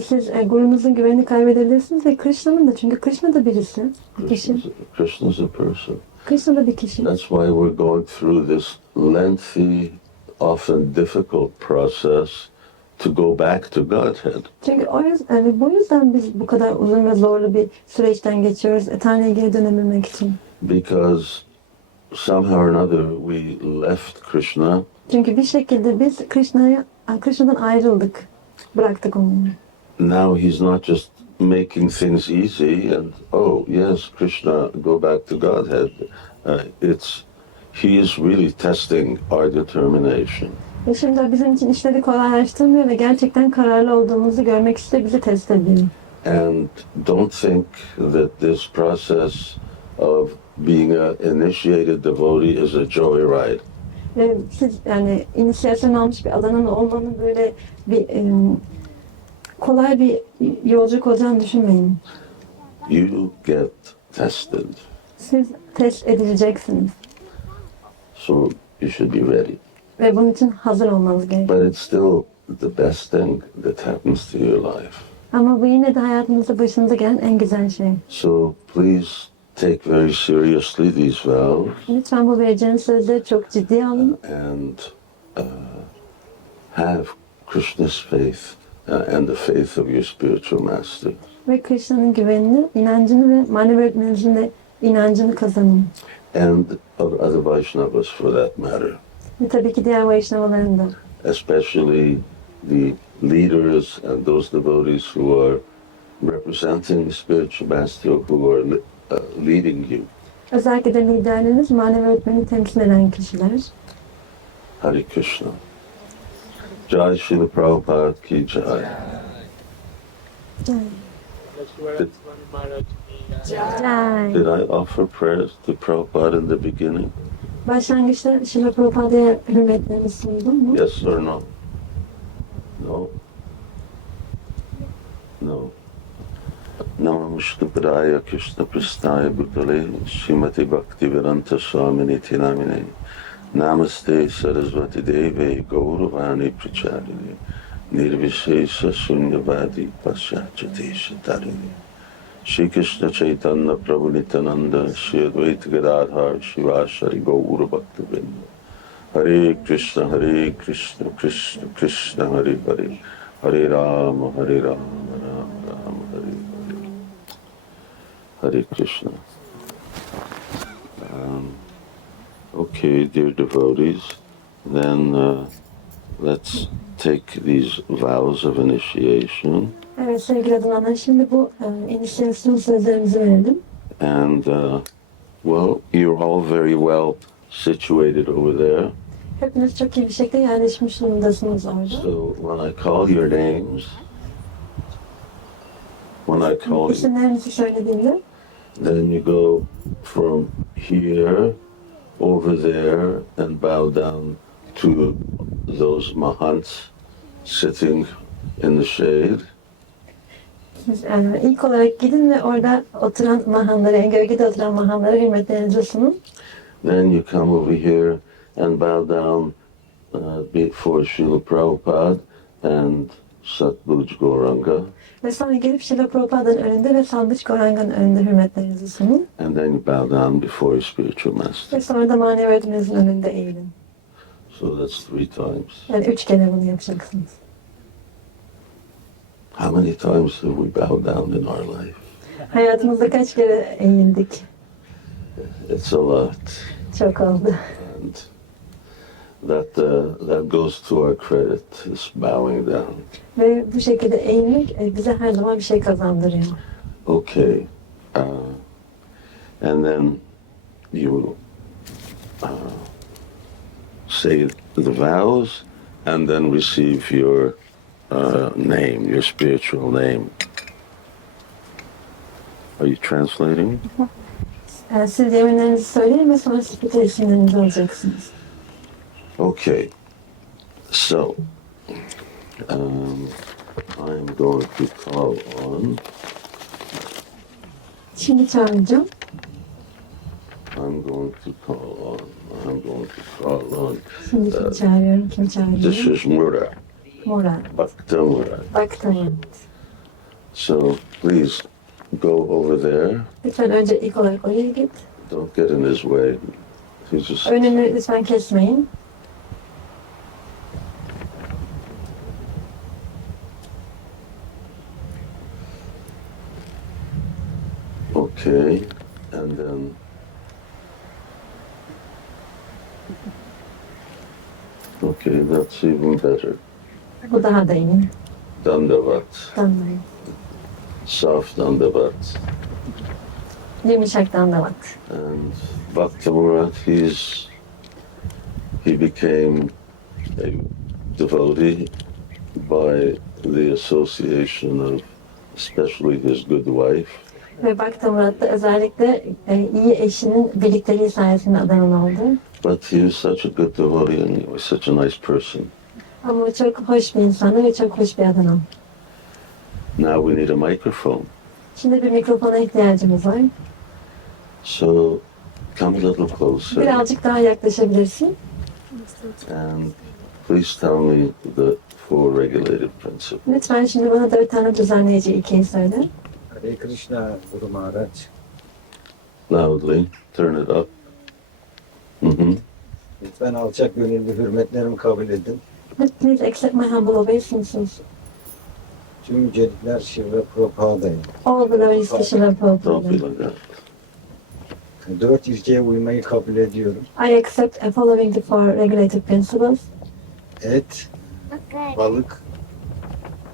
siz Guru'nuzun güvenini kaybedebilirsiniz ve Krishna'nın da, çünkü Krishna da birisi. Bir kişi. Krishna is a person. Krishna da bir kişi. That's why we're going through this lengthy, often difficult process to go back to Godhead. Çünkü bu yüzden biz bu kadar uzun ve zorlu bir süreçten geçiyoruz. Tanrı'ya geri dönebilmek için. Because somehow or another we left Krishna. Çünkü bir şekilde biz Krishna'dan ayrıldık. Bıraktık onu. Now he's not just making things easy and, oh yes, Krishna, go back to Godhead. He is really testing our determination. Ve şimdi bizim için işleri kolaylaştırmıyor ve gerçekten kararlı olduğumuzu görmek istiyor, bizi test ediyor. And don't think that this process of being an initiated devotee is a joyride. Ve siz yani inisiyasyon almış bir alanın olmanın böyle bir kolay bir yolculuk olacağını düşünmeyin. You get tested. Siz test edileceksiniz. So you should be ready. Ve bunun için hazır olmanız gerekiyor. But it's still the best thing that happens to your life. Ama bu yine de hayatınızda başınıza gelen en güzel şey. So please take very seriously these vows. Lütfen bu vereceğiniz sözleri çok ciddiye alın. And have Krishna's faith and the faith of your spiritual master. Ve Krishna'nın güvenini, inancını ve manevi öğretmeninizin de inancını kazanın. And of other Vaishnavas for that matter. Ve tabii ki diğer Vaishnavaların da. Especially the leaders and those devotees who are representing the spiritual master, who are leading you. Özellikle de liderleriniz manevi öğretmeni temsil eden kişiler. Hare Krishna. Jai Srila Prabhupada ki jai. Jai. Did I offer prayers to Prabhupada in the beginning? Başlangıçta Şila Prabhupāda'ya hürmetlerini sundum mu? Yes or no? No? No. Namo Vishnupadaya Krishna Prasthaya Bhutale Srimati Bhaktivedanta Swami Namine Namaste Saraswati Deve Gauravani Pracharini Nirvishesha Sunyavadi Paschachati Tarini Shri Krishna Chaitanya Prabhu Nityananda Shri Advaita Gadadhar Shivāsari Gaura Bhaktivinoda Hare Krishna Krishna Krishna Hare Hare Hare Rama Rama Rama Hare Hare Hare Krishna. Okay, dear devotees, then let's take these vows of initiation. Evet sevgili adınanlar, şimdi bu inisiyasyon sözlerimizi verelim. And, well, you're all very well situated over there. Hepiniz çok iyi bir şekilde yerleşmiş durumdasınız orada. So when I call your names, İsimlerinizi söylediğimde, then you go from here over there and bow down to those mahants sitting in the shade. siz ilk olarak gidin ve orada oturan mahanlara, gölgede oturan mahanlara hürmetlerinizi sunun. Then you come over here and bow down before Srila Prabhupada and Satbuj Gauranga. Ve sonra gelip Şila Prabhupāda'nın önünde ve Satbuj Gauranga'nın önünde hürmetlerinizi sunun. And then you bow down before your spiritual master. Ve sonra da manevi öğretmeninizin önünde eğilin. So that's 3 times. Yani 3 kere bunu yapacaksınız. How many times have we bowed down in our life? Hayatımızda kaç kere eğildik? It's a lot. Çok oldu. And that goes to our credit, this bowing down. Ve bu şekilde eğilmek bize her zaman bir şey kazandırıyor. Okay. And then you say the vows and then receive your name, your spiritual name. Are you translating? Siz yeminlerinizi söyleyin ve sonra spiritüel isimlerinizi alacaksınız. Okay. So, I'm going to call on. Şimdi çağıracağım. I'm going to call on. Şimdi kim çağırıyorum, kim This çağırıyorum? is Murat. Murat. Murat. Baktım. So please go over there. Lütfen önce ilk olarak oraya git. Don't get in his way. He's just. Önünü lütfen kesmeyin. Okay, and then. Okay, that's even better. Bu daha da iyi. Dandavat. Dandavat. Soft Dandavat. Yumuşak dandavat. And Bhakta Murat, he became a devotee by the association of especially his good wife. Ve Baktım Murat'ta özellikle iyi eşinin birlikteliği sayesinde adanan oldu. But he was such a good devotee and he was such a nice person. Ama çok hoş bir insandı ve çok hoş bir adam. Now we need a microphone. Şimdi bir mikrofona ihtiyacımız var. So come a little closer Birazcık daha yaklaşabilirsin. and please tell me the 4 regulative principles. Lütfen şimdi bana 4 tane düzenleyici ilkeyi söyle. Hare Kṛṣṇa Guru Maharaj. Loudly, turn it up. Lütfen alçak gönüllü hürmetlerimi kabul edin. Please accept my humble obeisances. Tüm yücelikler Şila Prabhupāda'ya. All glories to Śrīla Don't be Prabhupada. like that. 4 ilkeye uymayı kabul ediyorum. I accept following the 4 regulative principles. Et, balık,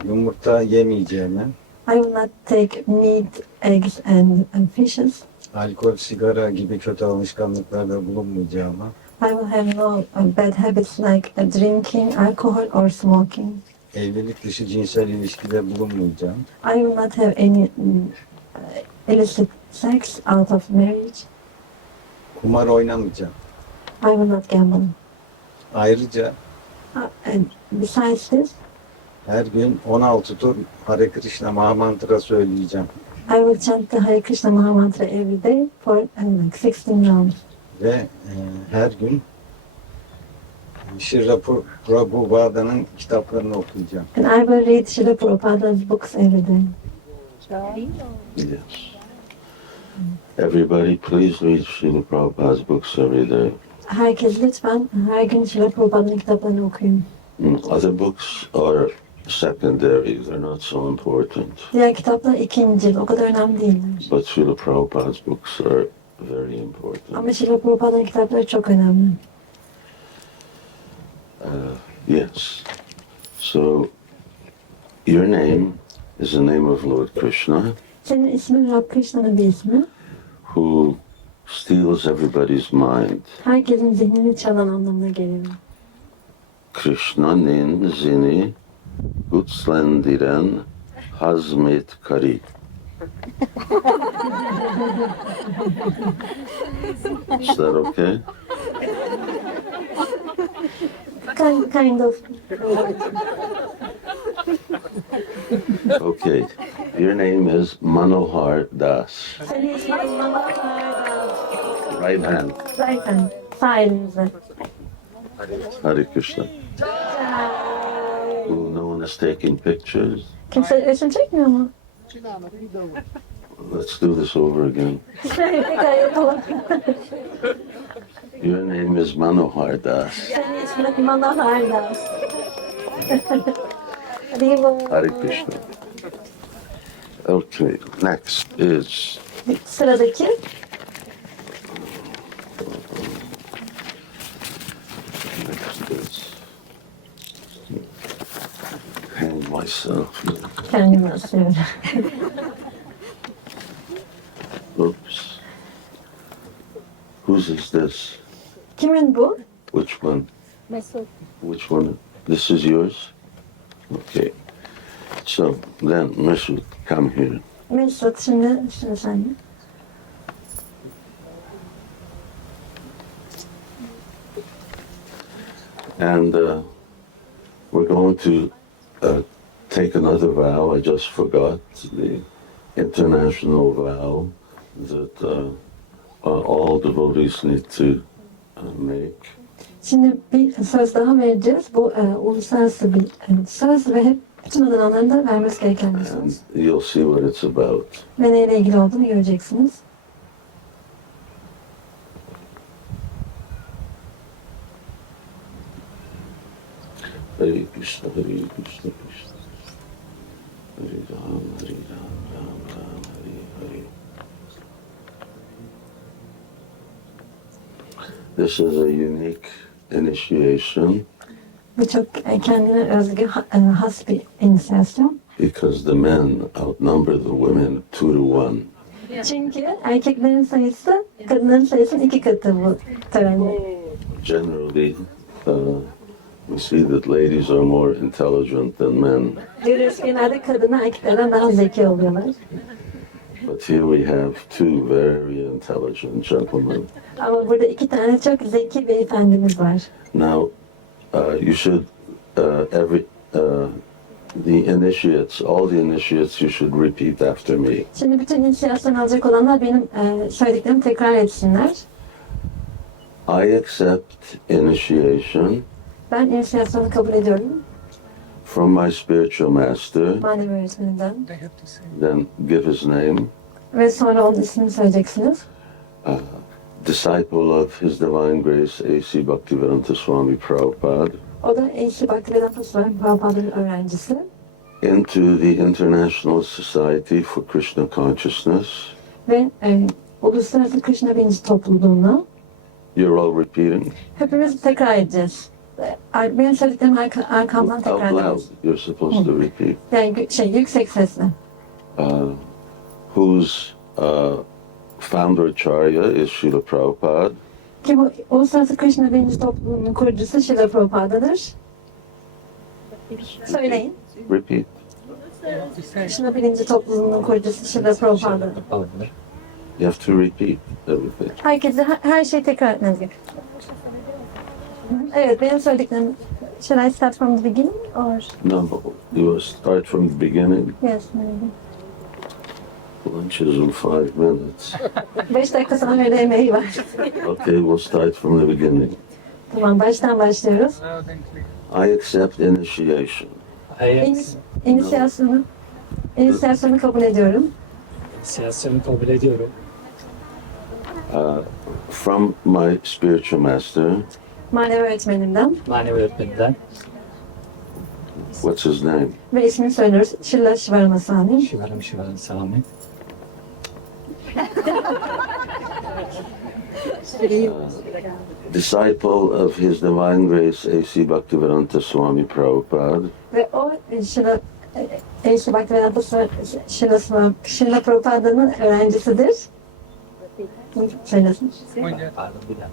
Yumurta yemeyeceğime, I will not take meat, eggs and fishes. alkol, sigara gibi kötü alışkanlıklarda bulunmayacağıma, I will have no bad habits like drinking, alcohol or smoking. evlilik dışı cinsel ilişkide bulunmayacağım, I will not have any illicit sex out of marriage. kumar oynamayacağım. I will not gamble. Ayrıca And besides this, her gün 16 tur Hare Kṛṣṇa Mahamantra söyleyeceğim. I will chant the Hare Krishna Maha Mantra every day for like 16 rounds. Ve her gün Srila Prabhupāda'nın kitaplarını okuyacağım. And I will read Srila Prabhupada's books every day. Yes. Everybody, please read Srila Prabhupada's books every day. Herkes lütfen her gün Srila Prabhupada'nın kitaplarını okuyun. Other books are secondary, they're not so important. Diğer kitaplar ikincil, o kadar önemli değiller. But Srila Prabhupada's books are very important. Ama Srila Prabhupada'nın kitapları çok önemli. Yes. So, your name is the name of Lord Kṛṣṇa, Senin ismin Lord Kṛṣṇa'nın bir ismi. who steals everybody's mind. Herkesin zihnini çalan anlamına geliyor. Kṛṣṇanin zini gutslendiren hazmet kari. Is that okay? Kind of. Okay. Your name is Manohara Dāsa. Senin ismin Manohara Dāsa. Right hand. Right hand. Sağ elinizde. Hare Kṛṣṇa. Oh, no one is taking pictures. Kimse resim çekmiyor mu? Let's do this over again. Tekrar yapalım. Your name is Manohara Dāsa. Senin ismin Manohara Dāsa. Hadi yapalım. Hare Kṛṣṇa. Okay, next is Sıradaki. hang myself. Kendimi asıyorum. Oops. Whose is this? Kimin bu? Which one? Mesut. Which one? This is yours? Okay. So then, Mesut, come here. Mesut, şimdi sıra sende. And we're going to take another vow. I just forgot the international vow that all devotees need to make. Şimdi bir söz daha vereceğiz. Bu uluslararası bir söz ve hep bütün adananların da vermesi gereken bir And söz. you'll see what it's about. Ve neyle ilgili olduğunu göreceksiniz. Hare Kṛṣṇa, Hare Kṛṣṇa, Kṛṣṇa. Hare Rāma, Hare Rāma, Rāma Rāma, Hare Hare. This is a unique initiation Bu çok kendine özgü has bir inisiyasyon. because the men outnumber the women 2-1. Çünkü erkeklerin sayısı kadınların sayısının 2 katı bu törende. Generally, we see that ladies are more intelligent than men. Görüyoruz genelde kadınlar erkeklerden daha zeki oluyorlar. But here we have two very intelligent gentlemen. Ama burada 2 tane çok zeki beyefendimiz var. Now, you should, the initiates, all the initiates, you should repeat after me. Şimdi bütün inisiyasyon alacak olanlar benim söylediklerimi tekrar etsinler. I accept initiation Ben inisiyasyonu kabul ediyorum. from my spiritual master, Manevi öğretmenimden. then give his name, Ve sonra onun ismini söyleyeceksiniz. disciple of His Divine Grace HH Bhaktipāda Gosvāmī Prabhupada, O da HH Bhaktipāda Gosvāmī Mahārāja'nın öğrencisi. into the International Society for Krishna Consciousness. Ve Uluslararası Krishna Bilinci Topluluğu'na You're all repeating. hepimiz tekrar edeceğiz. Benim söylediklerimi arkamdan Out tekrar loud, ediniz. you're supposed to repeat. Yani yüksek sesle. Whose founder acharya is Srila Prabhupada. Ki bu Uluslararası Krishna Bilinci Topluluğu'nun kurucusu Śrīla Prabhupāda'dır. Söyleyin. Repeat. Krishna Bilinci Topluluğu'nun kurucusu Śrīla Prabhupāda'dır. You have to repeat everything. Herkese her şeyi tekrar etmeniz gerekiyor. Evet, benim söylediklerim. Should I start from the beginning or? No, you start from the beginning. Yes, maybe. Lunch is in 5 minutes. 5 dakika sonra öğle yemeği var. Okay, we'll start from the beginning. Tamam, baştan başlıyoruz. I accept initiation İnisiyasyonu kabul ediyorum. İnisiyasyonu kabul ediyorum. from my spiritual master. Manevi öğretmenimden. Manevi öğretmenimden. What's his name? Ve ismini söylüyoruz. Śīvarāma Swami. Śivarāma Swami. Disciple of His Divine Grace A.C. Bhaktivedanta Swami Prabhupada. Ve o HH Bhaktipāda Śrīla Prabhupāda'nın öğrencisidir. Söylesin. Pardon bir daha.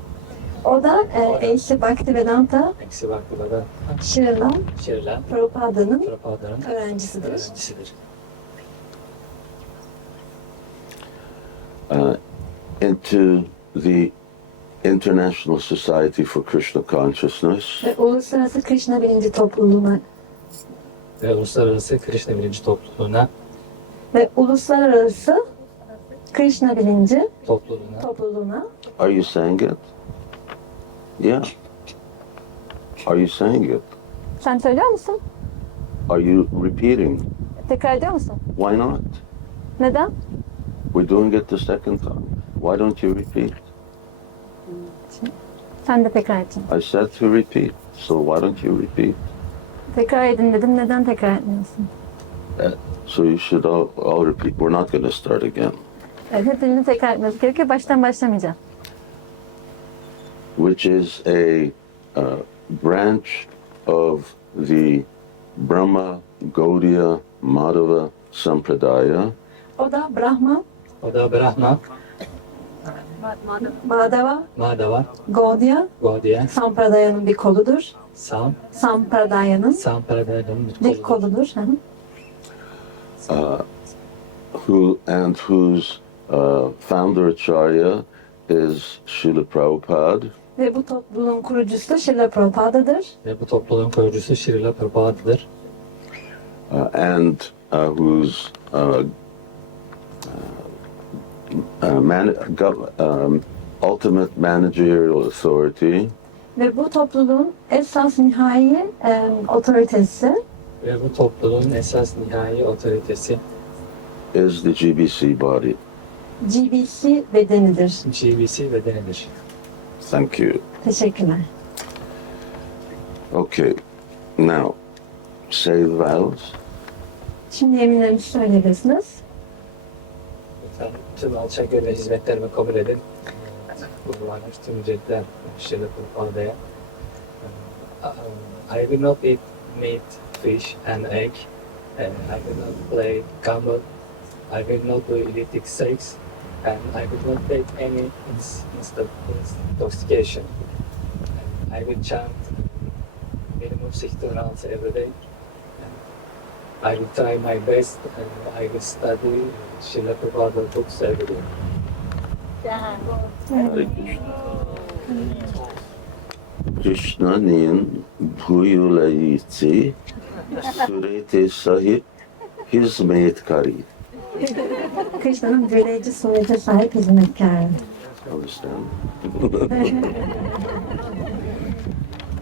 O da HH Bhaktipāda Bhaktipāda Śrīla Prabhupāda'nın Prabhupāda'nın öğrencisidir. öğrencisidir. Into the International Society for Krishna Consciousness. Ve Uluslararası Krishna Bilinci Topluluğu'na Ve Uluslararası Krishna Bilinci Topluluğu'na Krishna Bilinci Topluluğu'na. Are you saying it? Yeah. Are you saying it? Sen söylüyor musun? Are you repeating? Tekrar ediyor musun? Why not? Neden? We're doing it the second time. Why don't you repeat? Sen de tekrar edin. I said to repeat, so why don't you repeat? Tekrar edin dedim. Neden tekrar etmiyorsun? So you should all repeat. We're not going to start again. Evet, hepinizi tekrar etmeniz gerekiyor. Baştan başlamayacağım. Which is a branch of the Brahma Gaudiya Madhava Sampradaya. O da Brahma, Madhava, Gaudiya Sampradaya'nın bir koludur. Sampradaya'nın bir koludur. Whose founder acharya is Srila Prabhupada. Ve bu topluluğun kurucusu da Śrīla Prabhupāda'dır. Śrīla Prabhupāda'dır. And whose ultimate managerial authority Ve bu topluluğun esas nihai otoritesi Ve bu topluluğun esas nihai otoritesi is the GBC body. GBC bedenidir. GBC bedenidir. Thank you. Teşekkürler. Okay. Now, say the vows. Şimdi yeminlerinizi söyleyebilirsiniz. Lütfen tüm alçak gönüllü hizmetlerimi kabul edin. Kurbanlar, tüm ücretler Śrīla Prabhupāda'ya. I will not eat meat, fish and egg. And I will not play gamble. I will not do illicit sex. And I will not take any intoxication. And I will chant minimum 16 rounds every day. I will try my best and I will study Śrīla Prabhupada books every day. Hare Krishna nin Yuliya Surete sahip hizmet kari. Krishna'nın büyüleyici surete sahip hizmetkarı. Understand?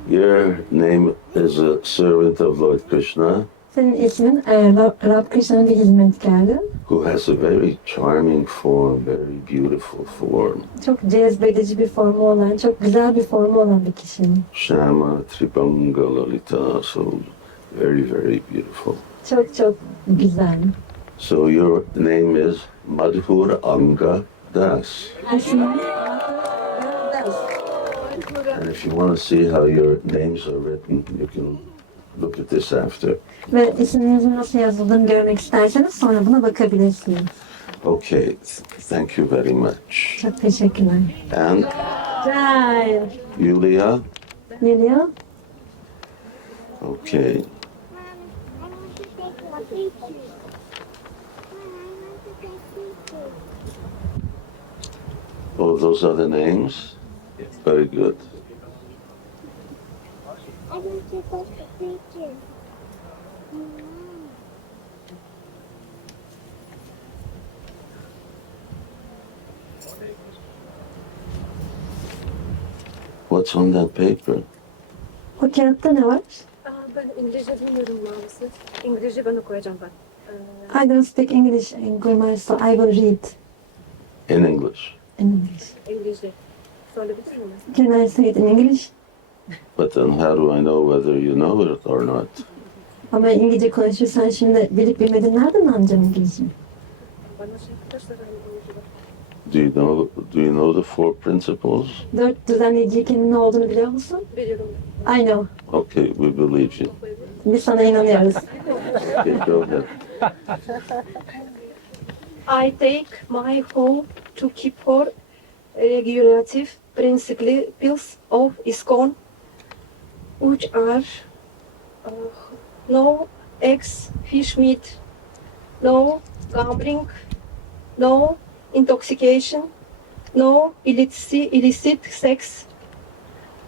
Your name is a servant of Lord Kṛṣṇa. Senin ismin Lord Kṛṣṇa'nın bir hizmetkarı. Who has a very charming form, very beautiful form. Çok cezbedici bir formu olan, çok güzel bir formu olan bir kişinin. Shama Tripanga Lalita, so very, very beautiful. Çok çok güzel. So your name is Madhurāṅga Dāsa. İsmin And if you want to see how your names are written, you can look at this after. Ve isminizin nasıl yazıldığını görmek isterseniz sonra buna bakabilirsiniz. Okay, thank you very much. Çok teşekkürler. And Jai. Yuliya? Yuliya. Okay. Oh, those are the names? Very good. I want to go to picture. What's on that paper? O kağıtta ne var? Ben İngilizce bilmiyorum maalesef. İngilizce ben okuyacağım ben. I don't speak English in Gurmai, so I will read In English. in English. İngilizce. Söyleyebilir miyim? Can I say it in English? But then how do I know whether you know it or not? Ama İngilizce konuşursan şimdi bilip bilmediğin nereden anlayacaksın İngilizce? Bana şey arkadaşlar Do you know the four principles? 4 düzenleyici ilkenin ne olduğunu biliyor musun? biliyorum. I know. Okay, we believe you. Biz sana inanıyoruz. Okay, go ahead. I take my vow to keep for regulative principles of ISKCON, which are no eggs, fish meat, no gambling, no intoxication, no illicit sex.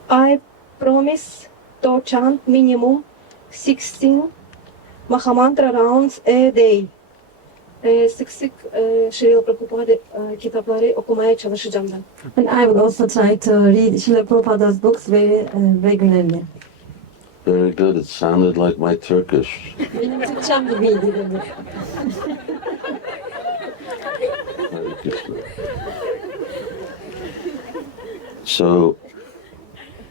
I promise to chant minimum 16 Mahamantra rounds a day. Sık sık Srila Prabhupada kitapları okumaya çalışacağım ben. And I will also try to read Srila Prabhupada's books very regularly. Very good. It sounded like my Turkish. Benim Türkçem gibiydi dedi. Hare Krishna. So,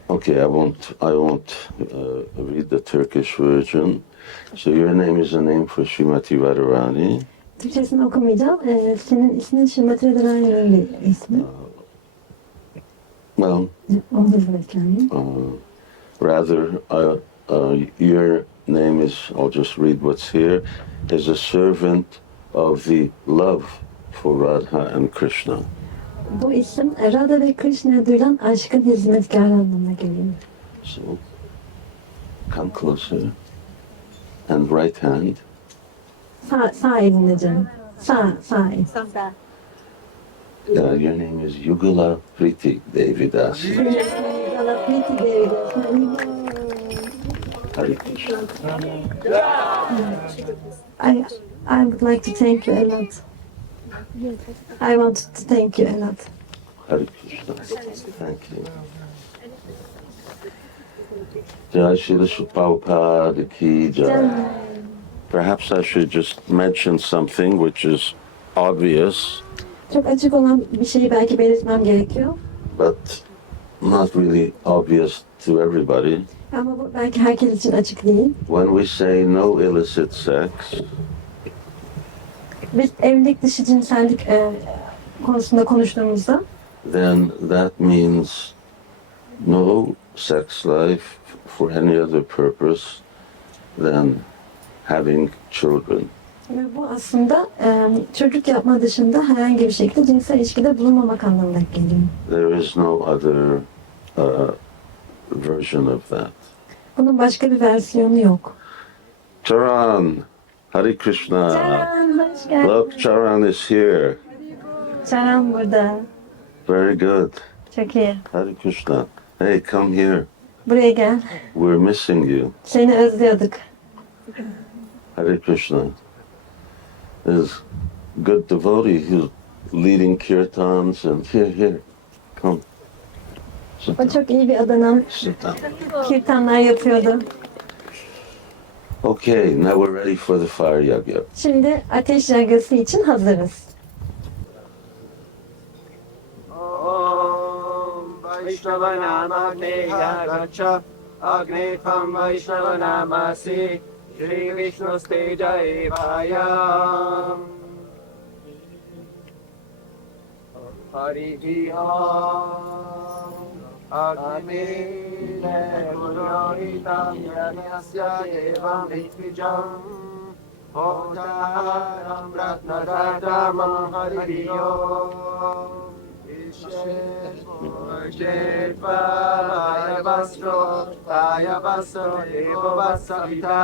okay, I won't read the Turkish version. So your name is a name for Srimati Radharani. Türkçesini okumayacağım. Senin ismin Śrīmati Radharāni'nin bir ismi. Well, Onu da bekleyin. rather, your name is, I'll just read what's here, is a servant of the love for Rādhā and Kṛṣṇa. Bu isim Radha ve Krishna duyulan aşkın hizmetkarı anlamına geliyor. So, come closer. And right hand. Sağ elinde canım. Sağ el. Your name is Yugala-prīti Devī Dāsī. Yugala-prīti Devī Dāsī. Hare Krishna. I would like to thank you a lot. I want to thank you a lot. Hare Krishna. Thank you. Jai Śrīla Prabhupada Ki Jai. Perhaps I should just mention something which is obvious, Çok açık olan bir şeyi belki belirtmem gerekiyor. but not really obvious to everybody. Ama bu belki herkes için açık değil. When we say no illicit sex, Biz evlilik dışı cinsellik konusunda konuştuğumuzda then that means no sex life for any other purpose than having children. ve bu aslında çocuk yapma dışında herhangi bir şekilde cinsel ilişkide bulunmamak anlamına geliyor. There is no other version of that. Bunun başka bir versiyonu yok. Charan, Hare Krishna. Charan, hoş geldin. Look, Charan is here. Charan burada. Very good. Çok iyi. Hare Krishna. Hey, come here. Buraya gel. We're missing you. Seni özlüyorduk. Hare Krishna. There's good devotee who's leading kirtans and here. Come. Sit O down. çok iyi bir adam. Sit down. Kirtanlar yapıyordu. Okay, now we're ready for the fire yajna. Şimdi ateş yagası için hazırız. Vaishnavanamagne yagacha Agne Tham Vaishnavanamasi Shri Vishnu Steja Evaya Harihi Om Agnimile Purohitam Yajñasya Devam Ritrijam Otaram Ratnadatamam Hariyo Ishetva Vaya Vasro Devo Vasavita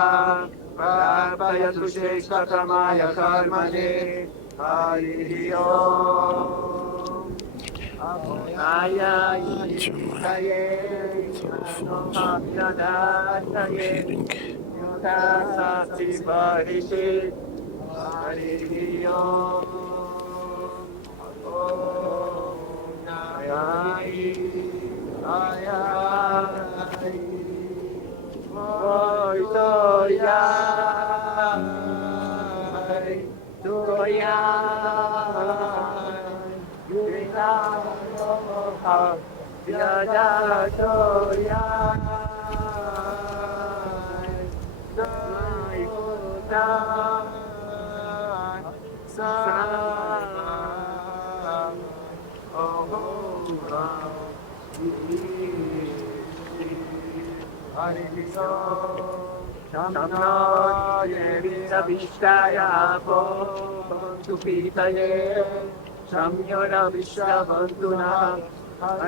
Prarpayatu Sheshtatamaya Karmane Hariyo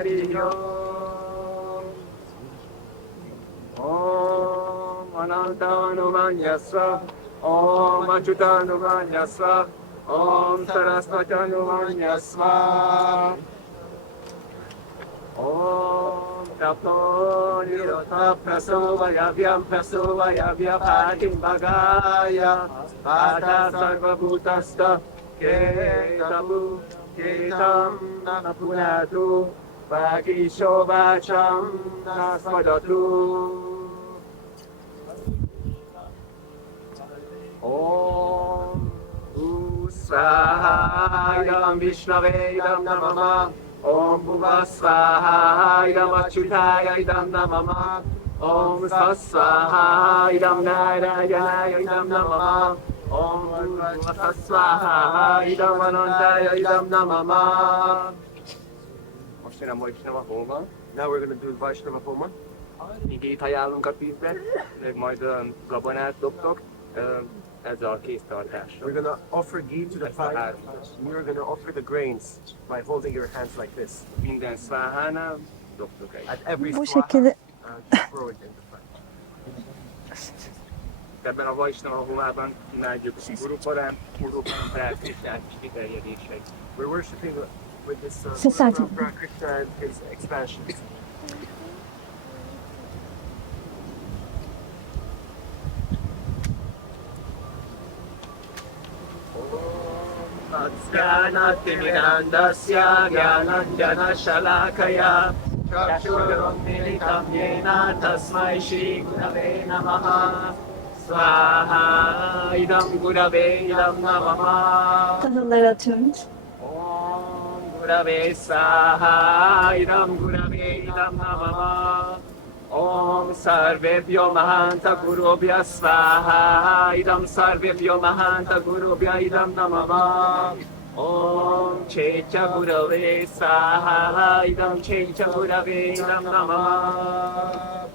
Healing. Om Anantanumanyasva, Om Achyutanumanyasva, Om Sarasvatanumanyasva, Om Tapo Nirota Prasovayavya Patim Bhagaya, Pata Sarvabhutasta, Ketabu, Ketam Napunatu, Bhagishobacham Nasvadatu. Om Svahayam Vishnavayam Namama, Om Bhuvasvahayam Achyutayam Namama, Om Sasvahayam Narayanayam Namama, Om Bhuvasvahayam Anantayam Namama. Now we're going to do Vaishnava Homa. Igét ajánlunk a tűzbe, majd gabonát dobtok. Ez a kéztartás. We're going to offer ghee to the fire. We're going to offer the grains by holding your hands like this. Minden szvahánál dobtok egy. At every Bu swaha, şekilde throw it in the fire. Ebben a Vaishnava Homában imádjuk Guruparán, práktizát és kiterjedéseit. We're worshipping with this Society. Lord Kṛṣṇa and his expansions. Jnanatimirandasya Jnananjana Shalakaya Chakshurunmilitam Yena Tasmai Shri Gurave Namaha Svaha Idam Gurave Idam Namaha tahılları atıyoruz. Om Gurave Svaha Idam Gurave Idam Namaha Om Sarvebhyo Mahanta Gurubhya Svaha Idam Sarvebhyo Mahanta Gurubhya Idam Namaha Om Checha Gurave Svaha Idam Checha Gurave Idam Namaha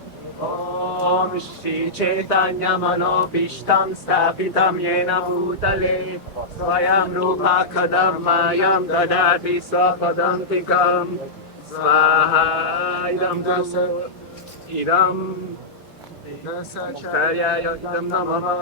Om Shri Chaitanya Manobhishtam Stapitam Yena Bhutale Swayam Rupa Kadammayam Dadati Swapadantikam Svaha Idam Dasa Idam Mukhtaryaya Idam Namaha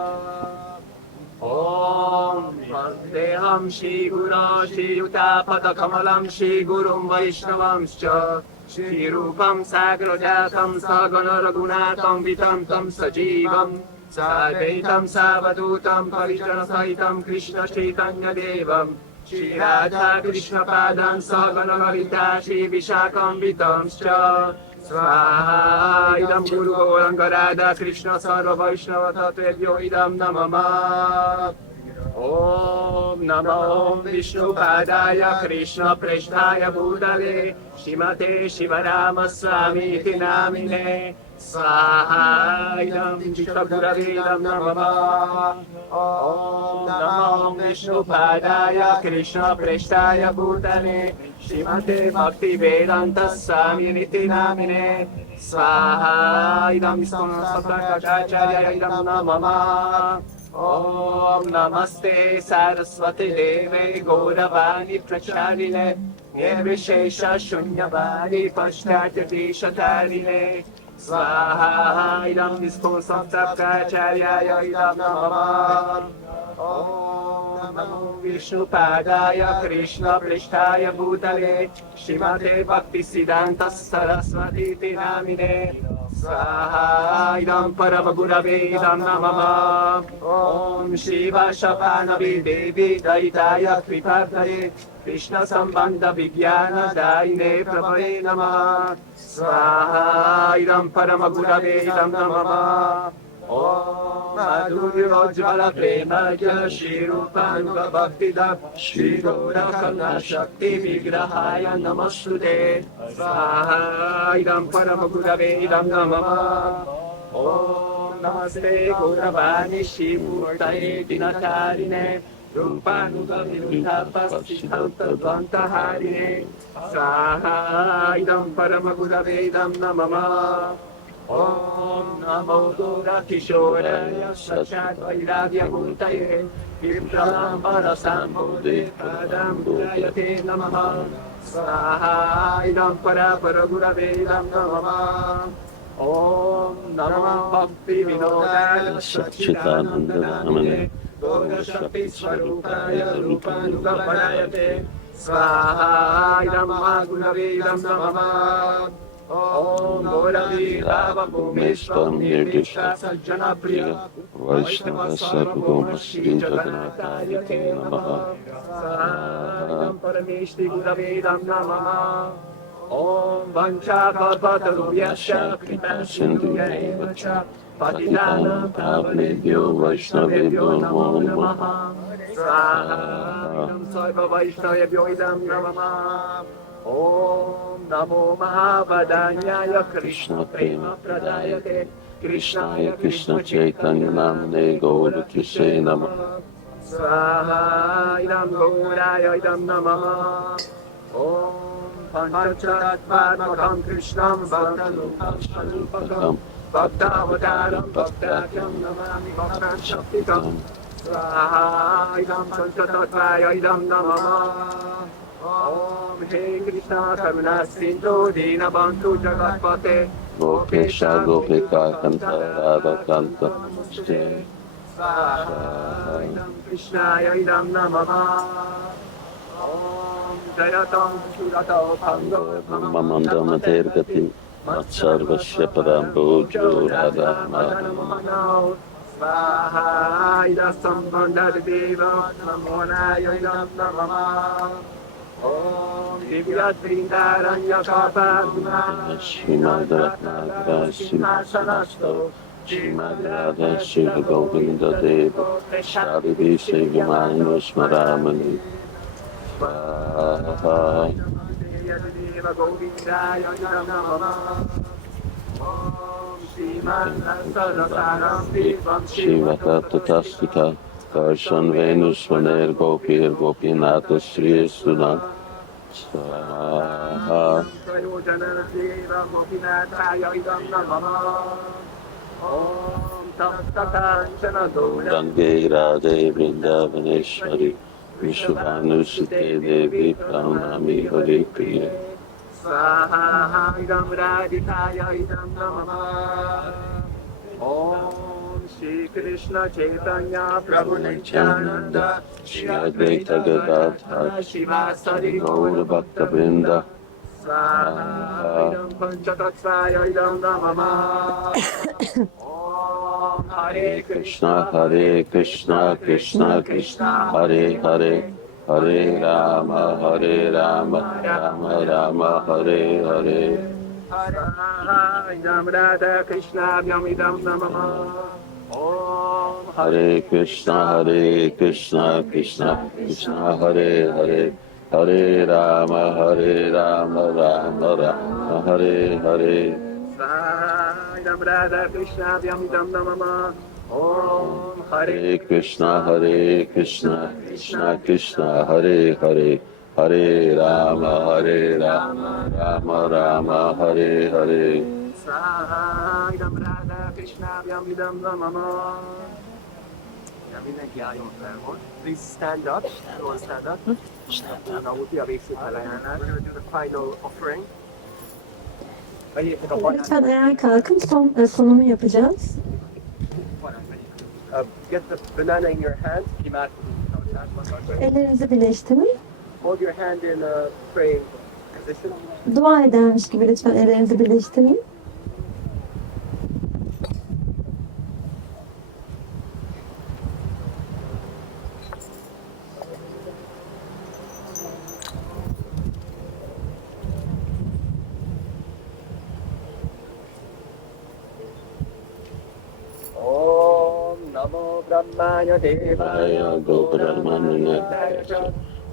Om Vandeham Shri Guru Shri Yutapada Kamalam Shri Gurum Vaishnavamscha Shri Rupam Sagrajatam Sagana Raghunatam Vitantam Sajivam Sadvaitam Savadutam Parijana Sahitam Krishna Chaitanya Devam Shri Rādhā Krishna Padan Sagana Lalita Shri Vishakam Vitamscha Svaha Idam Guru Gauranga Rādhā Krishna Sarva Vaishnava Tattvebhyo Idam Namama Om Namo Om Vishnu Padaya Krishna Preshtaya Bhutale Shrimate Śivarāma Swami iti namine Svaha Idam Vishnu Gurave Idam Namama Om Namo Vishnupadaya Krishna Preshtaya Bhutale Śrīmate Bhaktivedanta Swami Niti Namine Svaha Idam Samprakacharya Idam Namama Om Namaste Saraswati Deve Gauravani Pracharine Nirvishesha Shunyavadi Pashtatati Shatarine Svaha Idam Samprakacharya Idam Namama Om Namo Vishnupadaya Krishna Preshtaya Bhutale Śrīmate Bhaktisiddhanta Saraswati Namine Svaha Idam Paramagurave Idam Namama Om Śivarāma Devi Dāitaya Kripādaye Krishna Sambandha Vijnana Daine Prabhaye Namaha Svaha Idam Paramagurave Idam Namama Om Madhurāṅga Shirupānuga Bhaktida Shri Gaura Shakti Vigrahaya Namastude Svaha Idam Paramagurave Idam Namama Om Namaste Gauravani Shivurtaye Dinatarine Rupanuga Viruddhapasthanta Dvantaharine Svaha Idam Paramagurave Idam Namama Om Namo Dura Kishoraya Sachat Vairagya Guntaye Vipramara Sambodhe Padam Gurayate Namaha Svaha Idam Paragurave Idam Namama Om Namo Bhakti Vinodaya Satchitananda Namane Gaura Shakti Swarupaya Rupanuga Parayate Svaha Idam Mahagurave Idam Namama Om Gauravi Rava Bhumeshvam Nirvishta Sajjana Priya Vaishnava Sarvagoma Shri Jagannathaya Te Namaha Sādam Parameshti Gurave Idam Namaha Om Vancha Kalpatarubhyasya Kripa Sindhuyaiva Cha Patitanam Pavanebhyo Vaishnavebhyo Namo Namaha Sādam Sarva Vaishnavebhyo Idam Namaha Om Namo Mahavadanyaya Krishna Prema Pradayate Krishnaya Krishna Chaitanya Namane Gaura-Kṛṣṇa Namaha Svaha Idam Gauraya Idam Namaha Om Pancharatmatmakam Krishnam Bhaktalupakam Bhaktavataram Bhaktakyam Namami Bhaktan Shaktikam Svaha Idam Panchatatvaya Idam Namaha Om He Krishna Karuna Sindhu Dina Bantu Jagatpate Gopesha Gopika Kanta Radha Kanta Namaste Svaha Idam Krishnaya Idam Namaha Om Jayatam Surata Pango Mamandama Tergati Matsarvasya Parambojo Radha Madhurāṅga Svaha Idam Sambandha Deva Namonaya Idam Namaha Om Divya Trindaranya Kapaduna Śrīmad Ratnākara Simhasanasto Śrīmad Radha Shiva Govinda Deva Sharivi Sevamano Smaramani Svaha Deva Govindaya Namaha Om Śrīmad Rasarasaram Divam Shiva Darshan Venus Vaner Gopir Gopinata Sri Suna Svaha Om Taptakanchana Gange Radhe Vrindavaneshwari Vishwanusute Devi Pranami Hare Priya Svaha Idam Radhikaya Idam Namaha Om Shri Krishna Chaitanya Prabhu Nityananda Shri Advaita Gadadhara Shivasari Gaura Bhakta Vrinda Svaha Idam Panchatatvaya Idam Namaha Om Hare Krishna Krishna Krishna Hare Hare Hare Rama Rama Rama Hare Hare Idam Radha Krishna Idam Namaha Om Hare Krishna Krishna Krishna Hare Hare Hare Rama Rama Rama Hare Hare Idam Radha Krishna Idam Namaha Om Hare Krishna, Hare Krishna, Krishna Krishna, Hare Hare, Hare Rama, Rama Rama, Hare Hare. Swaha idam Rādhā Kṛṣṇāvyam idam namah. Mindenki álljon fel most. Please stand up. Everyone stand up. Na úti a végső felajánlás. We're going to do the final offering. Vegyétek a Lütfen ayağa kalkın. Sunumu yapacağız. Get the banana in your hand. Ellerinizi birleştirin. Hold your hand in a praying position. Dua edermiş gibi lütfen ellerinizi birleştirin. Namo Brahmanya Devaya Govardhanaya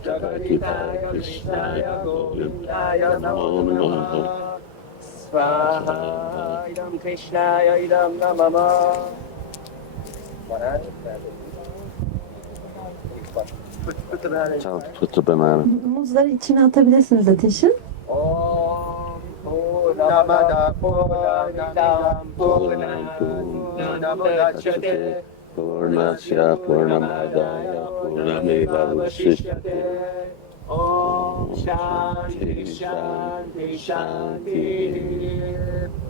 Jagaditaya Krishnaya Govindaya Namo Namaha Swaha idam Krishnaya idam namah. Put the banana in. Put the banana. Muzları içine atabilirsiniz ateşin. Om Purnamada Purnamidam Purnamudachyate Purnasya Purnamadaya Purnamevavasishyate. Om Shanti Shanti Shanti.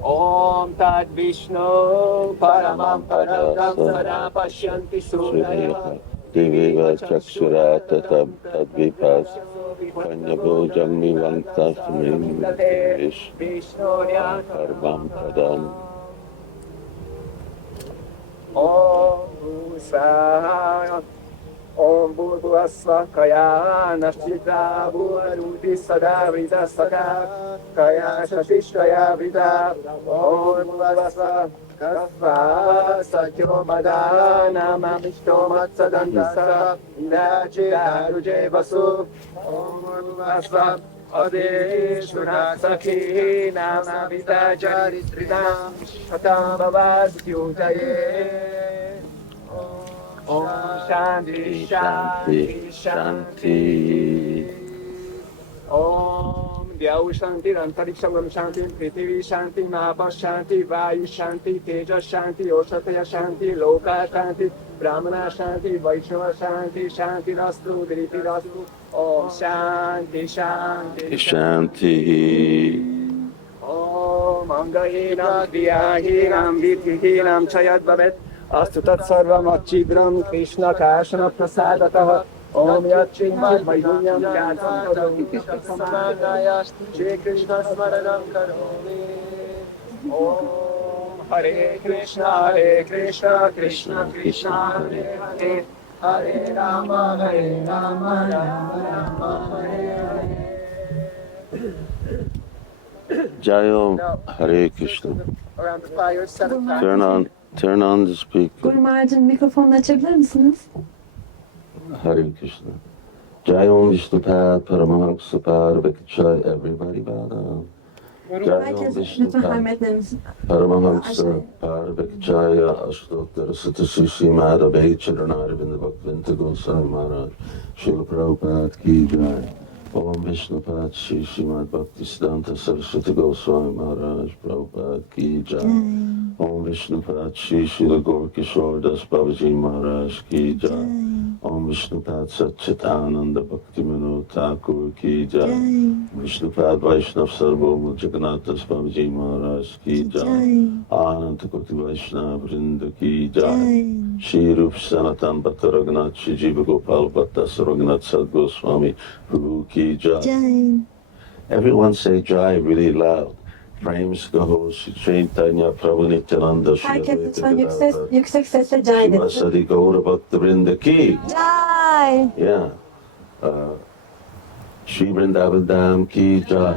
Om Tad Vishnu Paramam Padam Sada Pashyanti Sudaya Diviva Chaksurata Tadvipas Panyabhojam Nivantasmim Parvam Padam. Om Bhusaya Om Bhurvasva Kaya Nashchitra Bhuvaruti Sada Vrita Saka Kaya Shashishtaya Vrita Om Bhurvasva Kasva Satyo Madana Mamishto Matsadandasa Indache Aruje Vasu Om Bhurvasva Adeshura Sakhi Nama Vita Charitritam Shatam Bhavasyutaye. Om Shanti Shanti Shanti. Om Dhyau Shanti Antariksham Shanti Prithvi Shanti Mahapa Shanti Vayu Shanti Teja Shanti Oshataya Shanti Loka Shanti Brahmana Shanti Vaishnava Shanti Shanti Rastu Diriti Rastu. Om Shanti Shanti Shanti. Om Angahinam Kriyahinam Vidhihinam Chayad Bhavet Astu Tat Sarvam Achibram Krishna Kṛṣṇa Prasadataha. Om Yat Chingmad Vaidhunyam Jnanam Tadam Samadaya Shri Krishna Smaranam Karomi. Om Hare Krishna Krishna Krishna Hare Hare Hare Rama Rama Rama Hare Hare. Jayom Hare Krishna. Around the fire 7 times. Turn on the speaker. Guru Maharaj'ın mikrofonunu açabilir misiniz? Hare Krishna. Jayom Vishnupad Paramahamsa Parvakachai. Everybody bow down. Jayom Herkes lütfen Vishnupad hürmetlerinizi. Paramahamsa Parvakachaya Ashtottara Satashishi Madhave Charanaravinda Bhaktivinoda Gosvāmī Mahārāja Śrīla Prabhupāda Ki Jai. Om Vishnupad Shri Srimad Bhaktisiddhanta Saraswati Gosvāmī Mahārāja Prabhupada Ki Jai. Om Vishnupad Shri Srila Gaura Das Babaji Maharaj Ki Jai. Om Vishnupad Satchitananda Bhaktivinoda Thakur Ki Jai. Vishnupad Vaishnav Sarvabhauma Jagannath Das Babaji Maharaj Ki Jai. Ananta Koti Vaishnava Vrinda Ki Jai. Shri Rup Sanatan Bhatta Raghunath Shri Jiva Gopal Bhatta Raghunath Sad Goswami Prabhu Ki Jai. Everyone say Jai really loud. Praise Gaho Shri Chaitanya Prabhu Nityananda Shri Herkes Advaita lütfen Gadadhara yüksek sesle Jai desin. Sri Gaura Bhakta Vrinda Ki. Jai. Yeah. Shri Vrindavan Dham Ki Jai.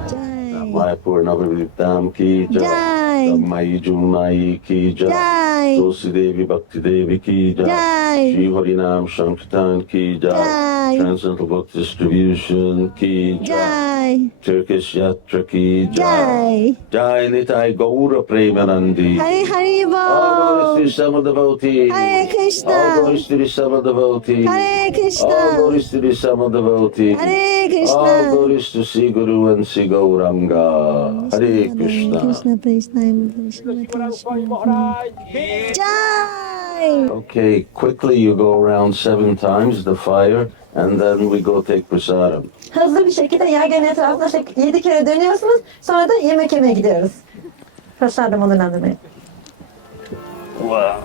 Mayapur Navadvip Dham Ki Jai. Mayi Jumai Ki Jai. Tulsi Devi Bhakti Devi Ki Jai. Shri Harinam Sankirtan Ki Jai. Transcendental Book Distribution Ki Jai. Jai. Turkish Yatra ki Jai. Jai. Jai Nitai Gaura Premanandi. Hari Hari All Bol. glories to the devotees. Hare Krishna. All glories to the Sama devotees. Hare Krishna. All glories to the Sama devotees. Hare Krishna. All glories to Sri Guru and Sri Gauranga. Hare Krishna. Krishna, praise time, Krishna. Jai. Okay, quickly you go around 7 times the fire and then we go take prasadam. Hızlı bir şekilde yayganın etrafına 7 kere dönüyorsunuz. Sonra da yemek yemeye gidiyoruz. Prasadam onurlandırmaya. Wow.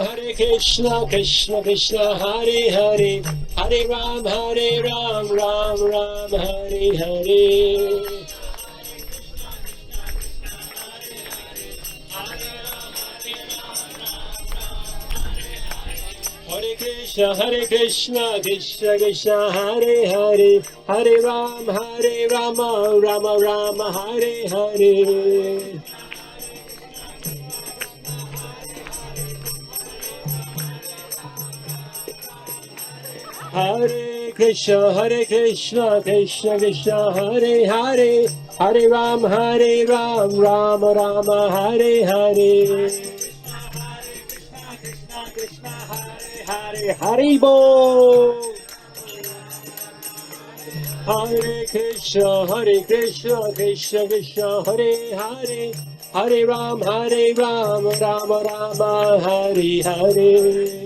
Hare Krishna, Krishna Krishna, Hare Hare, Hare Ram, Ram Ram, Hare Hare. Hare Krishna, Krishna Krishna, Hare Hare, Hare Ram, Rama Rama, Hare Hare. Hare Krishna, Krishna Krishna, Hare Hare, Hare Ram, Rama Rama, Hare Hare. Hare Hare Bol. Hare Krishna, Krishna Krishna, Hare Hare, Hare Ram, Rama Rama, Hare Hare.